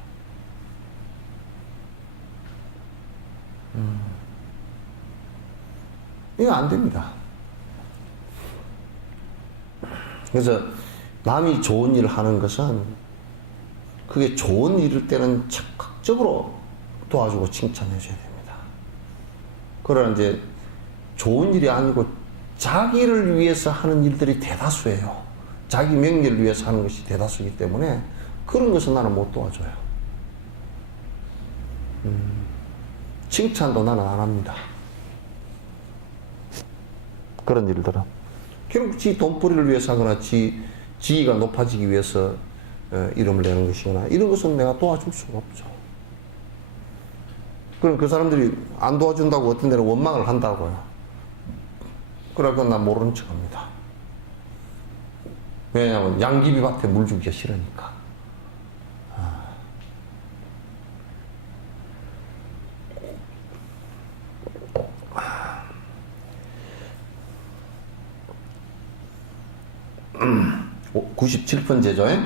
이거 안 됩니다. 그래서 남이 좋은 일을 하는 것은 그게 좋은 일일 때는 적극적으로 도와주고 칭찬해 줘야 됩니다. 그러나 이제 좋은 일이 아니고 자기를 위해서 하는 일들이 대다수예요. 자기 명예를 위해서 하는 것이 대다수이기 때문에 그런 것은 나는 못 도와줘요. 칭찬도 나는 안 합니다. 그런 일들은 결국 지 돈벌이를 위해서 하거나 지위가 높아지기 위해서 이름을 내는 것이거나 이런 것은 내가 도와줄 수가 없죠. 그럼 그 사람들이 안 도와준다고 어떤 데는 원망을 한다고요. 그러니까 난 모르는 척 합니다. 왜냐하면 양귀비밭에 물 주기가 싫으니까. 97편 제조에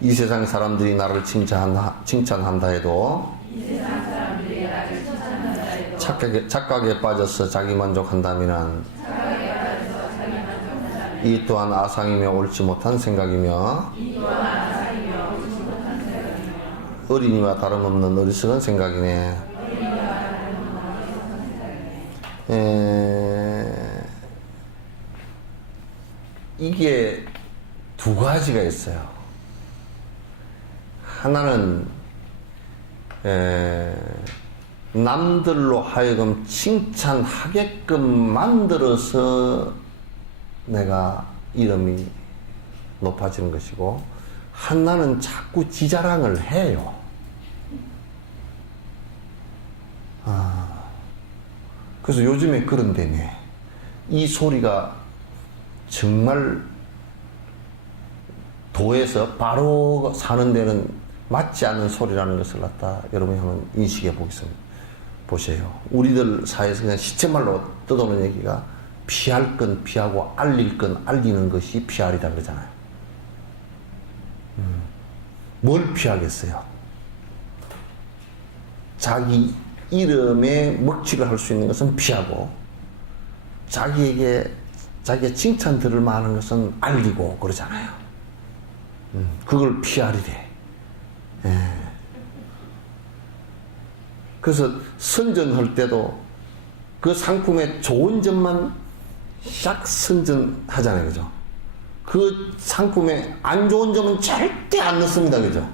이 세상 사람들이 나를 칭찬한다 해도 착각에 빠져서 자기 만족한다면 이 또한 아상이며 옳지 못한 생각이며 어린이와 다름없는 어리석은 생각이네. 이게 두 가지가 있어요. 하나는 남들로 하여금 칭찬하게끔 만들어서 내가 이름이 높아지는 것이고, 하나는 자꾸 지자랑을 해요. 그래서 요즘에 그런데네, 이 소리가 정말 도에서 바로 사는 데는 맞지 않는 소리라는 것을 갖다 여러분이 한번 인식해 보세요. 우리들 사회에서 그냥 시체말로 떠도는 얘기가 피할 건 피하고 알릴 건 알리는 것이 피할이다 그러잖아요. 뭘 피하겠어요? 자기 이름에 먹칠을 할 수 있는 것은 피하고, 자기의 칭찬 들을 만한 것은 알리고 그러잖아요. 그걸 피하리래. 그래서 선전할 때도 그 상품의 좋은 점만 싹 선전하잖아요. 그죠? 그 상품의 안 좋은 점은 절대 안 넣습니다. 그죠?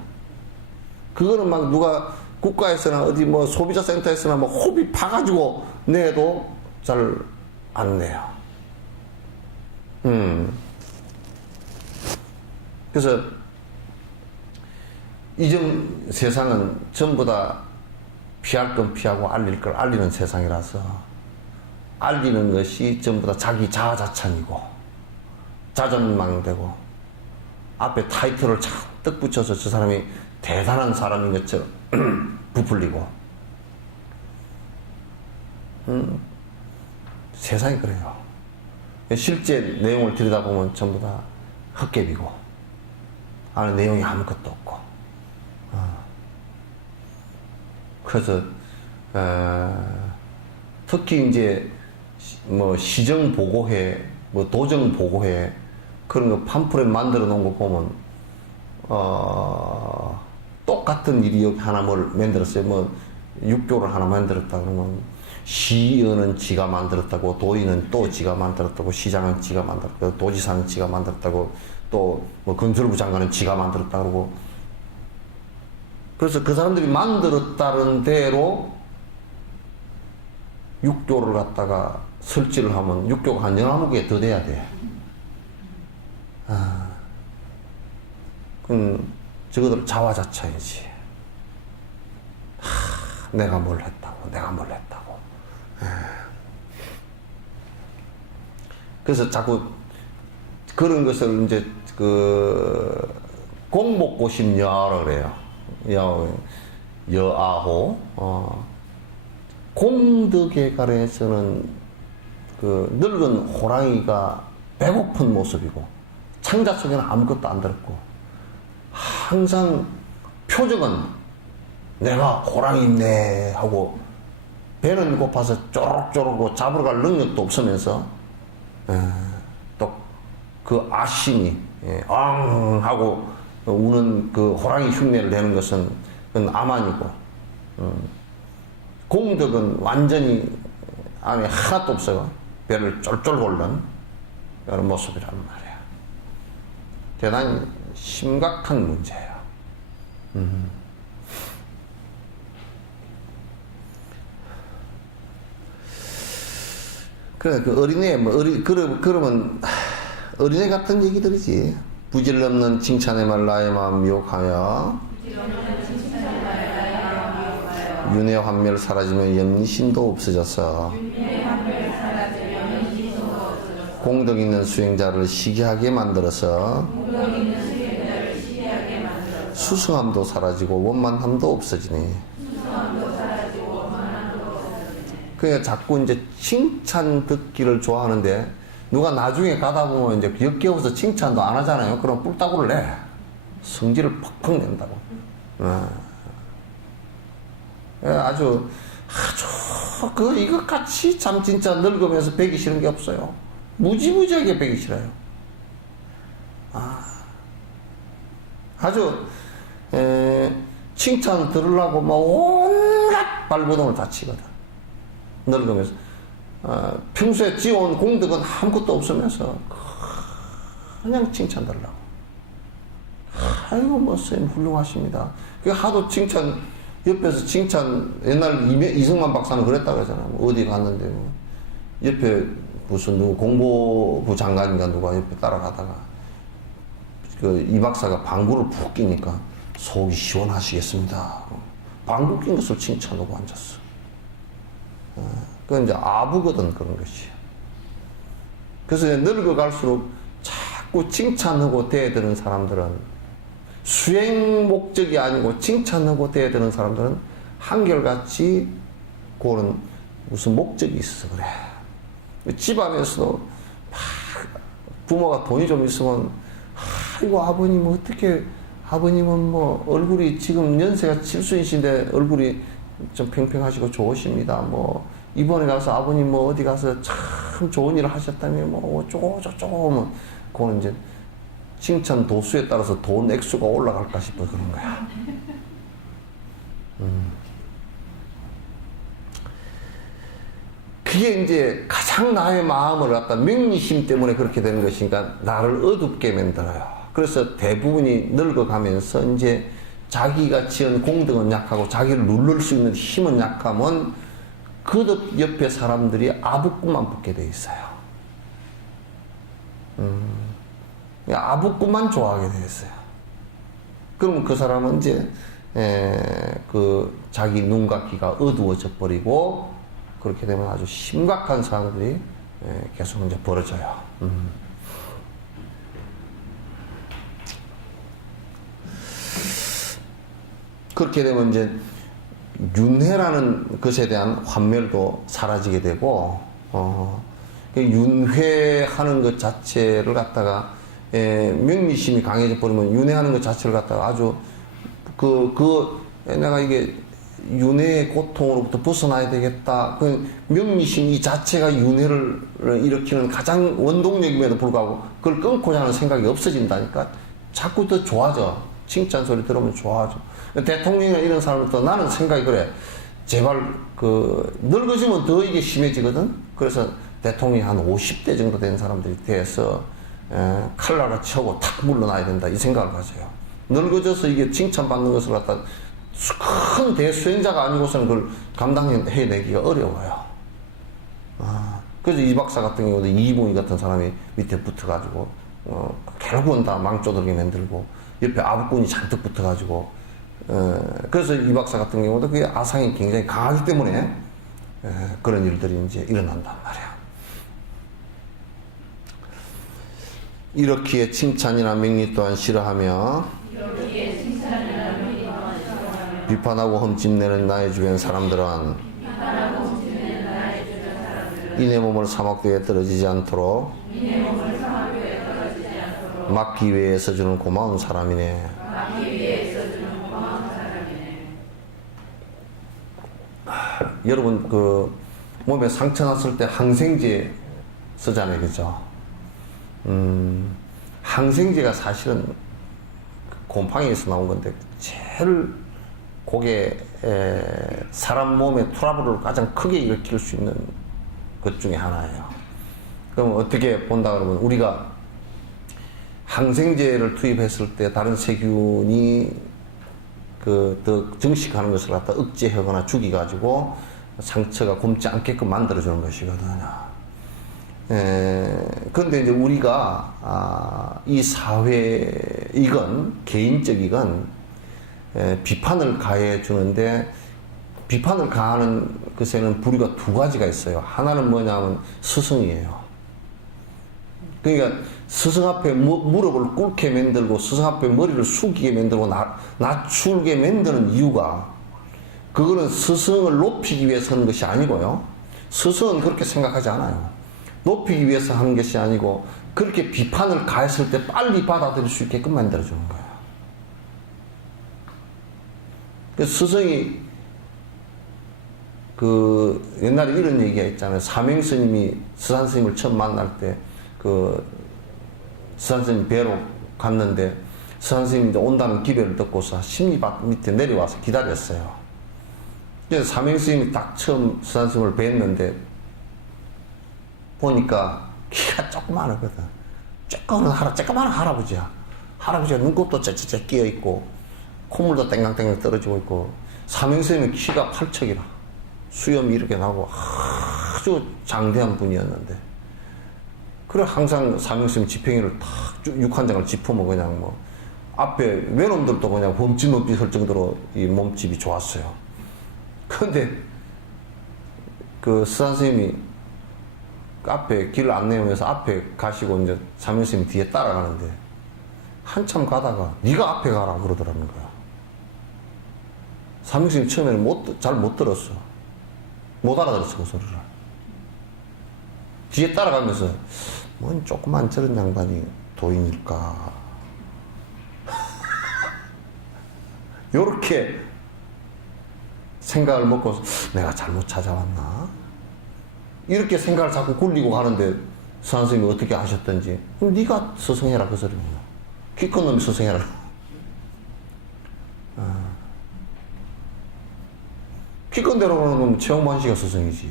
그거는 막 누가 국가에서나 어디 뭐 소비자 센터에서나 뭐 호비 파가지고 내도 잘 안 내요. 그래서 이전 세상은 전부 다 피할 건 피하고 알릴 걸 알리는 세상이라서, 알리는 것이 전부 다 자기 자아자찬이고 자존망되고 앞에 타이틀을 잔뜩 붙여서 저 사람이 대단한 사람인 것처럼 부풀리고, 세상이 그래요. 실제 내용을 들여다보면 전부 다 헛개비고 안에 내용이 아무것도 없고. 그래서 특히 이제 뭐 시정보고회, 뭐 도정보고회 그런 거 팜플렛 만들어 놓은 거 보면 똑같은 일이 여기 하나 뭘 만들었어요. 뭐 육교를 하나 만들었다 그러면 시의원은 지가 만들었다고, 도의는 또 지가 만들었다고, 시장은 지가 만들었다고, 도지사는 지가 만들었다고, 또 뭐 건설부 장관은 지가 만들었다 그러고. 그래서 그 사람들이 만들었다는 대로 육교를 갖다가 설치를 하면 육교가 한 11개 더 돼야 돼. 그럼 저거들 자화자찬이지. 내가 뭘 했다고. 그래서 자꾸 그런 것을 이제 공복고심여하라 그래요. 여아호. 공덕에 관해서는 늙은 호랑이가 배고픈 모습이고, 창자 속에는 아무것도 안 들었고, 항상 표정은 내가 호랑이네 하고, 배는 고파서 쪼록쪼록 잡으러 갈 능력도 없으면서, 또 그 아심이 엉 하고 우는 그 호랑이 흉내를 내는 것은 그건 암만이고, 공덕은 완전히 안에 하나도 없어요. 배를 쫄쫄 골는 그런 모습이란 말이야. 대단히 심각한 문제예요. 그래, 그 어린애, 그러면 어린애 같은 얘기들이지. 부질 없는 칭찬의 말 나의 마음 미혹하여 윤회 환멸 사라지면 염리심도 없어져서 공덕 있는 수행자를 시기하게 만들어서 수승함도 사라지고 원만함도 없어지니. 그러니까 자꾸 이제 칭찬 듣기를 좋아하는데 누가 나중에 가다 보면 이제 역겨워서 칭찬도 안 하잖아요. 그럼 뿔따구를 내. 성질을 팍팍 낸다고. 아주 이것같이 참 진짜 늙으면서 배기 싫은 게 없어요. 무지무지하게 배기 싫어요. 아주 칭찬 들으려고 막 온갖 발버둥을 다 치거든. 늙으면서. 평소에 지어온 공덕은 아무것도 없으면서 그냥 칭찬 들으려고. 아이고 뭐 선생님 훌륭하십니다. 그 하도 칭찬 옆에서 칭찬 옛날 이승만 박사는 그랬다 그러잖아. 뭐 어디 갔는데 뭐 옆에 무슨 누구 공보부 장관인가 누가 옆에 따라가다가 그 이 박사가 방구를 푹 끼니까 속이 시원하시겠습니다. 방구 낀 것을 칭찬하고 앉았어. 그건 이제 아부거든 그런 것이. 그래서 늙어갈수록 자꾸 칭찬하고 대드는 사람들은 수행 목적이 아니고 칭찬하고 대드는 사람들은 한결같이 그런 무슨 목적이 있어서 그래. 집안에서도 부모가 돈이 좀 있으면 아이고 아버님 어떻게 아버님은 뭐 얼굴이 지금 연세가 7순이신데 얼굴이 좀 팽팽하시고 좋으십니다. 뭐 이번에 가서 아버님 뭐 어디 가서 참 좋은 일을 하셨다며 뭐 어쩌고 저쩌고 하면 그거는 이제 칭찬 도수에 따라서 돈 액수가 올라갈까 싶어 그런 거야. 그게 이제 가장 나의 마음을 갖다 명리심 때문에 그렇게 되는 것이니까 나를 어둡게 만들어요. 그래서 대부분이 늙어가면서 이제 자기가 지은 공덕은 약하고 자기를 누를 수 있는 힘은 약하면 그 옆에 사람들이 아부꾼만 붙게 돼 있어요. 아부꾼만 좋아하게 돼 있어요. 그러면 그 사람은 이제 그 자기 눈과 귀가 어두워져 버리고 그렇게 되면 아주 심각한 상황들이 계속 이제 벌어져요. 그렇게 되면 이제 윤회라는 것에 대한 환멸도 사라지게 되고, 윤회하는 것 자체를 갖다가, 명리심이 강해져 버리면 윤회하는 것 자체를 갖다가 아주, 내가 이게 윤회의 고통으로부터 벗어나야 되겠다. 그 명리심 이 자체가 윤회를 일으키는 가장 원동력임에도 불구하고 그걸 끊고자 하는 생각이 없어진다니까 자꾸 더 좋아져. 칭찬 소리 들으면 좋아져. 대통령이나 이런 사람들도 나는 생각이 그래. 제발 늙어지면 더 이게 심해지거든. 그래서 대통령이 한 50대 정도 된 사람들이 돼서 칼날을 쳐고 탁 물러나야 된다 이 생각을 가져요. 늙어져서 이게 칭찬받는 것을 갖다 큰 대수행자가 아니고서는 그걸 감당해내기가 어려워요. 그래서 이 박사 같은 경우도 이봉희 같은 사람이 밑에 붙어가지고 결국은 다 망조들게 만들고 옆에 아부꾼이 잔뜩 붙어가지고 그래서 이 박사 같은 경우도 그 아상이 굉장히 강하기 때문에 그런 일들이 이제 일어난단 말이야. 이렇기에 칭찬이나 명리 또한 싫어하며 비판하고 흠집내는 나의 주변 사람들은 이내 몸을 사막도에 떨어지지 않도록 막기 위해서 주는 고마운 사람이네. 여러분 몸에 상처 났을 때 항생제 쓰잖아요, 그죠? 항생제가 사실은 곰팡이에서 나온 건데 제일 그게 사람 몸의 트러블을 가장 크게 일으킬 수 있는 것 중에 하나예요. 그럼 어떻게 본다 그러면 우리가 항생제를 투입했을 때 다른 세균이 더 증식하는 것을 갖다 억제하거나 죽여가지고 상처가 굼지 않게끔 만들어주는 것이거든요. 그런데 이제 우리가 이 사회이건 개인적이건 비판을 가해 주는데, 비판을 가하는 것에는 부류가 두 가지가 있어요. 하나는 뭐냐면 스승이에요. 그러니까 스승 앞에 무릎을 꿇게 만들고 스승 앞에 머리를 숙이게 만들고 낮추게 만드는 이유가, 그거는 스승을 높이기 위해서 하는 것이 아니고요. 스승은 그렇게 생각하지 않아요. 높이기 위해서 하는 것이 아니고, 그렇게 비판을 가했을 때 빨리 받아들일 수 있게끔 만들어주는 거예요. 스승이 옛날에 이런 얘기가 있잖아요. 사명스님이 스산스님을 처음 만날 때 스산스님 뵈러 갔는데, 스산스님이 온다는 기별을 듣고서 심리밭 밑에 내려와서 기다렸어요. 그래서 사명스님이 딱 처음 스산스님을 뵀는데 보니까 키가 조그마하거든. 조그마한 할아버지야. 할아버지가 눈곱도 째째째 끼어있고 콧물도 땡강땡강 떨어지고 있고, 사명스님은 키가 8척이라 수염이 이렇게 나고 아주 장대한 분이었는데, 그래 항상 사명스님 지팽이를 탁 육한장을 짚으면 그냥 뭐 앞에 외놈들도 그냥 험칫넘칫 할 정도로 이 몸집이 좋았어요. 그런데 스산스님이 앞에 길을 안내하면서 앞에 가시고 이제 사명스님이 뒤에 따라가는데, 한참 가다가 네가 앞에 가라 그러더라는 거야. 사명스님 처음에는 잘 못 들었어. 못 알아들었어, 그 소리를. 뒤에 따라가면서 뭔 조그만 저런 양반이 도인일까 요렇게 생각을 먹고, 내가 잘못 찾아왔나 이렇게 생각을 자꾸 굴리고 가는데, 선생님이 어떻게 하셨던지, 그럼 네가 스승해라 그 소리입니다. 키 큰 놈이 스승해라. 키 큰 대로 그러면 최홍만 씨가 스승이지.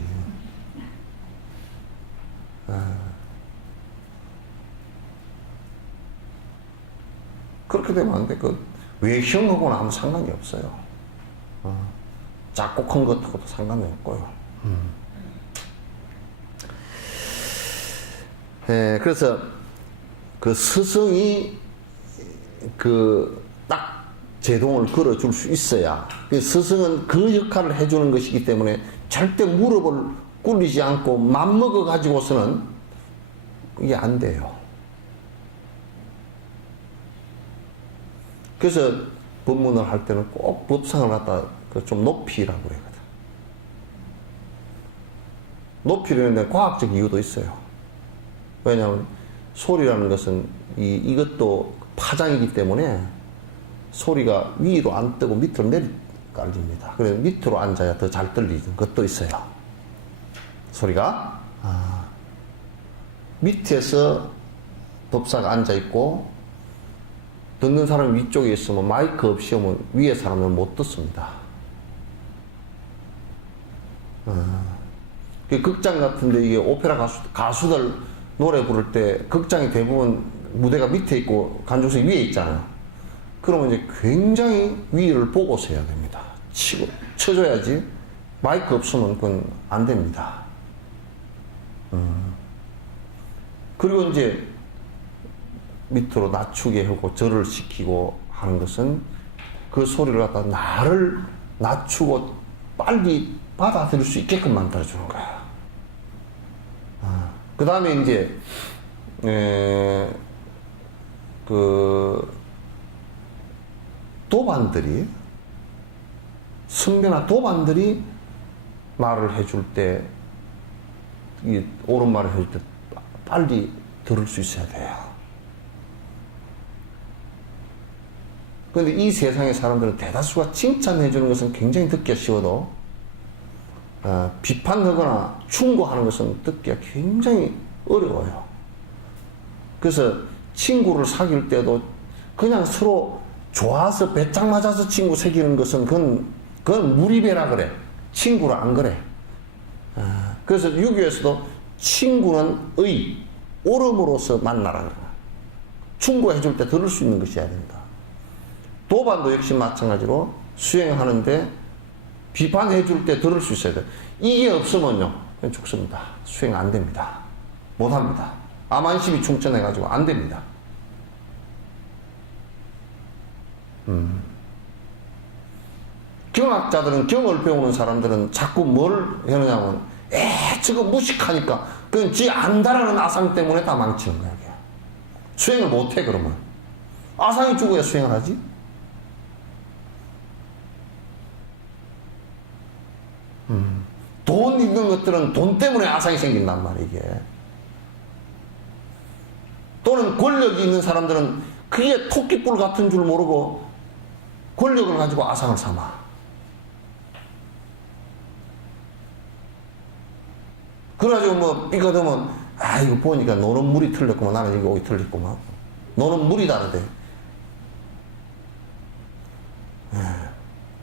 그렇게 되면 안 돼. 외형하고는 아무 상관이 없어요. 작고 큰 것하고도 상관이 없고요. 그래서 스승이 딱 제동을 걸어줄 수 있어야, 스승은 그 역할을 해주는 것이기 때문에 절대 무릎을 꿇리지 않고 맘먹어 가지고서는 이게 안 돼요. 그래서 법문을 할 때는 꼭 법상을 갖다 좀 높이라고 그러거든. 높이려는 과학적 이유도 있어요. 왜냐하면 소리라는 것은 이것도 파장이기 때문에 소리가 위로 안 뜨고 밑으로 내리깔립니다. 그래서 밑으로 앉아야 더 잘 들리는 것도 있어요. 소리가 밑에서 법사가 앉아있고 듣는 사람이 위쪽에 있으면 마이크 없이 오면 위에 사람은 못 듣습니다. 극장 같은데 이게 오페라 가수들 노래 부를 때 극장이 대부분 무대가 밑에 있고 관중석이 위에 있잖아요. 그러면 이제 굉장히 위를 보고서 해야 됩니다. 쳐줘야지. 마이크 없으면 그건 안 됩니다. 그리고 이제 밑으로 낮추게 하고 절을 시키고 하는 것은 그 소리를 갖다 나를 낮추고 빨리 받아들일 수 있게끔 만들어주는 거야. 그 다음에 이제 도반들이, 선배나 도반들이 말을 해줄 때, 이 옳은 말을 해줄 때 빨리 들을 수 있어야 돼요. 그런데 이 세상의 사람들은 대다수가 칭찬해 주는 것은 굉장히 듣기가 쉬워도 비판하거나 충고하는 것은 듣기가 굉장히 어려워요. 그래서 친구를 사귈 때도 그냥 서로 좋아서 배짱 맞아서 친구 사귀는 것은 그건 무리배라 그래. 친구를 안 그래. 그래서 유교에서도 친구는 옳음으로서 만나라 그래. 충고해 줄 때 들을 수 있는 것이어야 된다. 도반도 역시 마찬가지로 수행하는데 비판해 줄 때 들을 수 있어야 돼. 이게 없으면요, 그냥 죽습니다. 수행 안 됩니다. 못합니다. 암안심이 충천해가지고 안 됩니다. 경학자들은, 경을 배우는 사람들은 자꾸 뭘 하느냐면, 저거 무식하니까, 그건 지 안다라는 아상 때문에 다 망치는 거야. 수행을 못해, 그러면. 아상이 죽어야 수행을 하지? 돈 있는 것들은 돈 때문에 아상이 생긴단 말이야, 이게. 또는 권력이 있는 사람들은 그게 토끼뿔 같은 줄 모르고 권력을 가지고 아상을 삼아. 그래가지고 뭐 삐거드면, 이거 보니까 너는 물이 틀렸구만, 나는 이거 오이 틀렸구만. 너는 물이 다르대.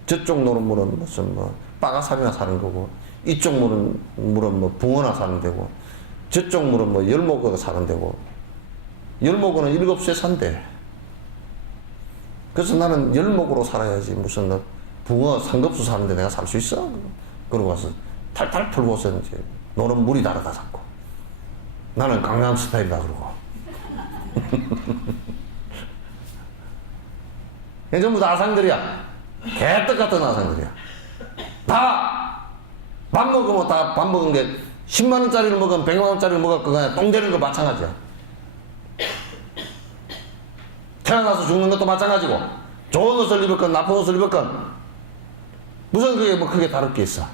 저쪽 노는 물은 무슨 뭐 빠가살이나 사는 거고, 이쪽 물은 뭐 붕어나 사는 데고, 저쪽 물은 뭐 열목어가 사는 데고, 열목어는 7수에 산대. 그래서 나는 열목으로 살아야지 무슨 뭐 붕어 상급수 사는데 내가 살 수 있어? 그러고 와서 탈탈 털고서 이제 너는 물이 다르다 자꾸. 나는 강남 스타일이다 그러고. 전부 다 아상들이야. 개떡 같은 아상들이야. 다 밥 먹으면 다 밥 먹은 게 10만원짜리를 먹으면 100만원짜리를 먹었고 그냥 똥 되는 거 마찬가지야. 태어나서 죽는 것도 마찬가지고, 좋은 옷을 입을건 나쁜 옷을 입을건 무슨 그게 뭐 크게 다를 게 있어.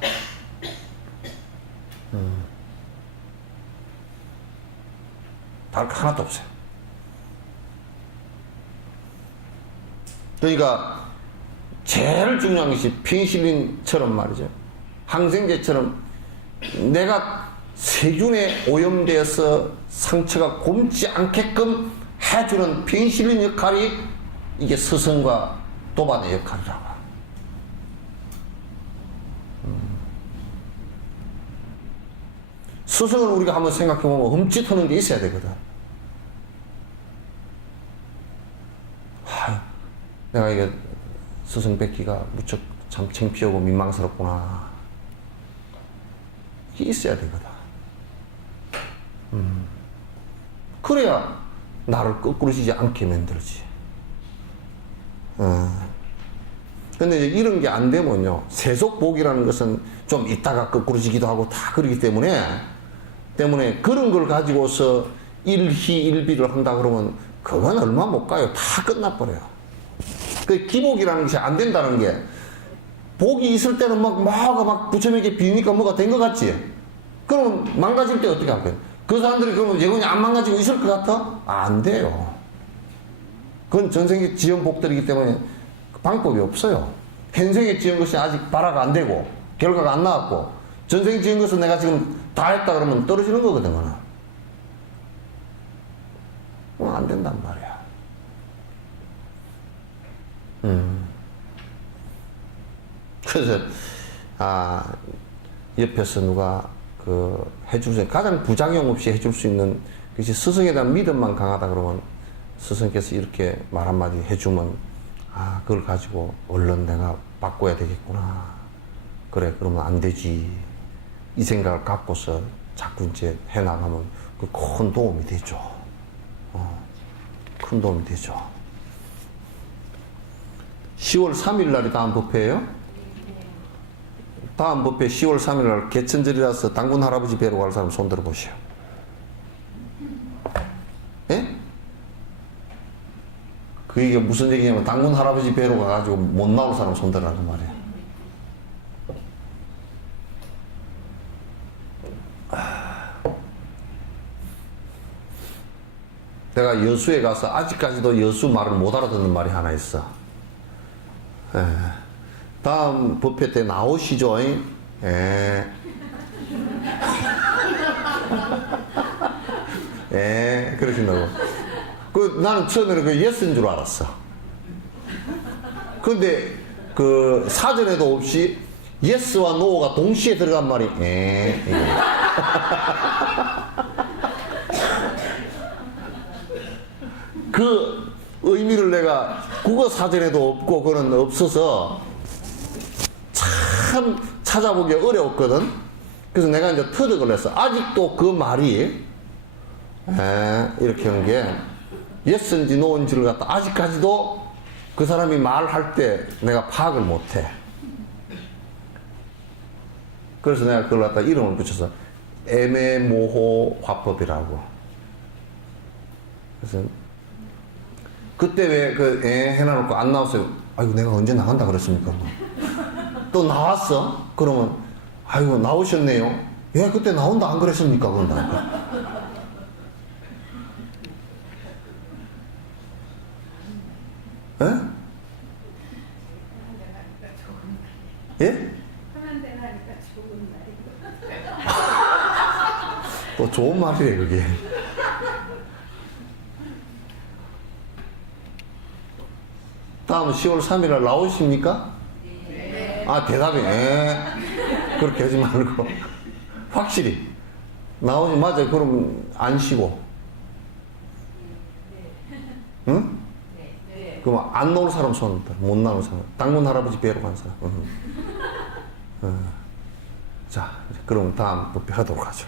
다를 거 하나도 없어요. 그러니까 제일 중요한 것이 페니실린처럼 말이죠. 항생제처럼 내가 세균에 오염되어서 상처가 굼지 않게끔 해주는 페니실린 역할이 이게 스승과 도반의 역할이라고. 스승을 우리가 한번 생각해보면 흠칫하는 게 있어야 되거든. 내가 이게 스승 뵙기가 무척 참 창피하고 민망스럽구나. 이게 있어야 되거든. 그래야 나를 거꾸로 지지 않게 만들지. 근데 이런 게 안 되면요, 세속복이라는 것은 좀 있다가 거꾸로 지기도 하고 다 그러기 때문에 그런 걸 가지고서 일희일비를 한다 그러면 그건 얼마 못 가요. 다 끝나버려요. 그 기복이라는 것이 안 된다는 게, 복이 있을 때는 막 부처님께 비니까 뭐가 된 것 같지? 그럼 망가질 때 어떻게 할 거예요? 그 사람들이 그러면 영원히 안 망가지고 있을 것 같아? 안 돼요. 그건 전생에 지은 복들이기 때문에 방법이 없어요. 현생에 지은 것이 아직 발화가 안 되고 결과가 안 나왔고, 전생에 지은 것은 내가 지금 다 했다 그러면 떨어지는 거거든. 안 된단 말이야. 그래서 옆에서 누가 해줄 수 있는, 가장 부작용 없이 해줄 수 있는 것이 스승에 대한 믿음만 강하다 그러면, 스승께서 이렇게 말 한마디 해주면 그걸 가지고 얼른 내가 바꿔야 되겠구나. 그래, 그러면 안 되지. 이 생각을 갖고서 자꾸 이제 해나가면 그 큰 도움이 되죠. 큰 도움이 되죠. 10월 3일 날이 다음 법회예요? 다음 법회 10월 3일 날 개천절이라서 당군 할아버지 뵈러 갈 사람 손 들어보시오. 예? 그 얘기가 무슨 얘기냐면, 당군 할아버지 뵈러 가가지고 못 나올 사람 손 들으라는 말이야. 내가 여수에 가서 아직까지도 여수 말을 못 알아듣는 말이 하나 있어. 다음 법회 때 나오시죠? 그러신다고. 나는 처음에는 그 예스인 줄 알았어. 근데 그 사전에도 없이 예스와 노가 동시에 들어간 말이 그 의미를 내가 국어 사전에도 없고 그런 없어서 참 찾아보기 어려웠거든. 그래서 내가 이제 터득을 했어. 아직도 그 말이 이렇게 한 게 예스인지 노인지를 갖다 아직까지도 그 사람이 말할 때 내가 파악을 못해. 그래서 내가 그걸 갖다 이름을 붙여서 애매모호 화법이라고. 그래서 그때 왜 그 해놔놓고 안 나왔어요? 아이고 내가 언제 나간다 그랬습니까? 또 나왔어? 그러면 아이고 나오셨네요. 예, 그때 나온다 안 그랬습니까? 그런다. 예? 예? 또 좋은 말이래 그게. 다음 10월 3일날 나오십니까? 네. 아 대답이 그렇게 하지 말고 확실히 나오지. 맞아. 그럼 안 쉬고. 응? 그럼 안 나올 사람 손 들어. 못 나올 사람. 당군 할아버지 뵈러 간 사람. 자, 그럼 다음 또 뵈도록 하죠.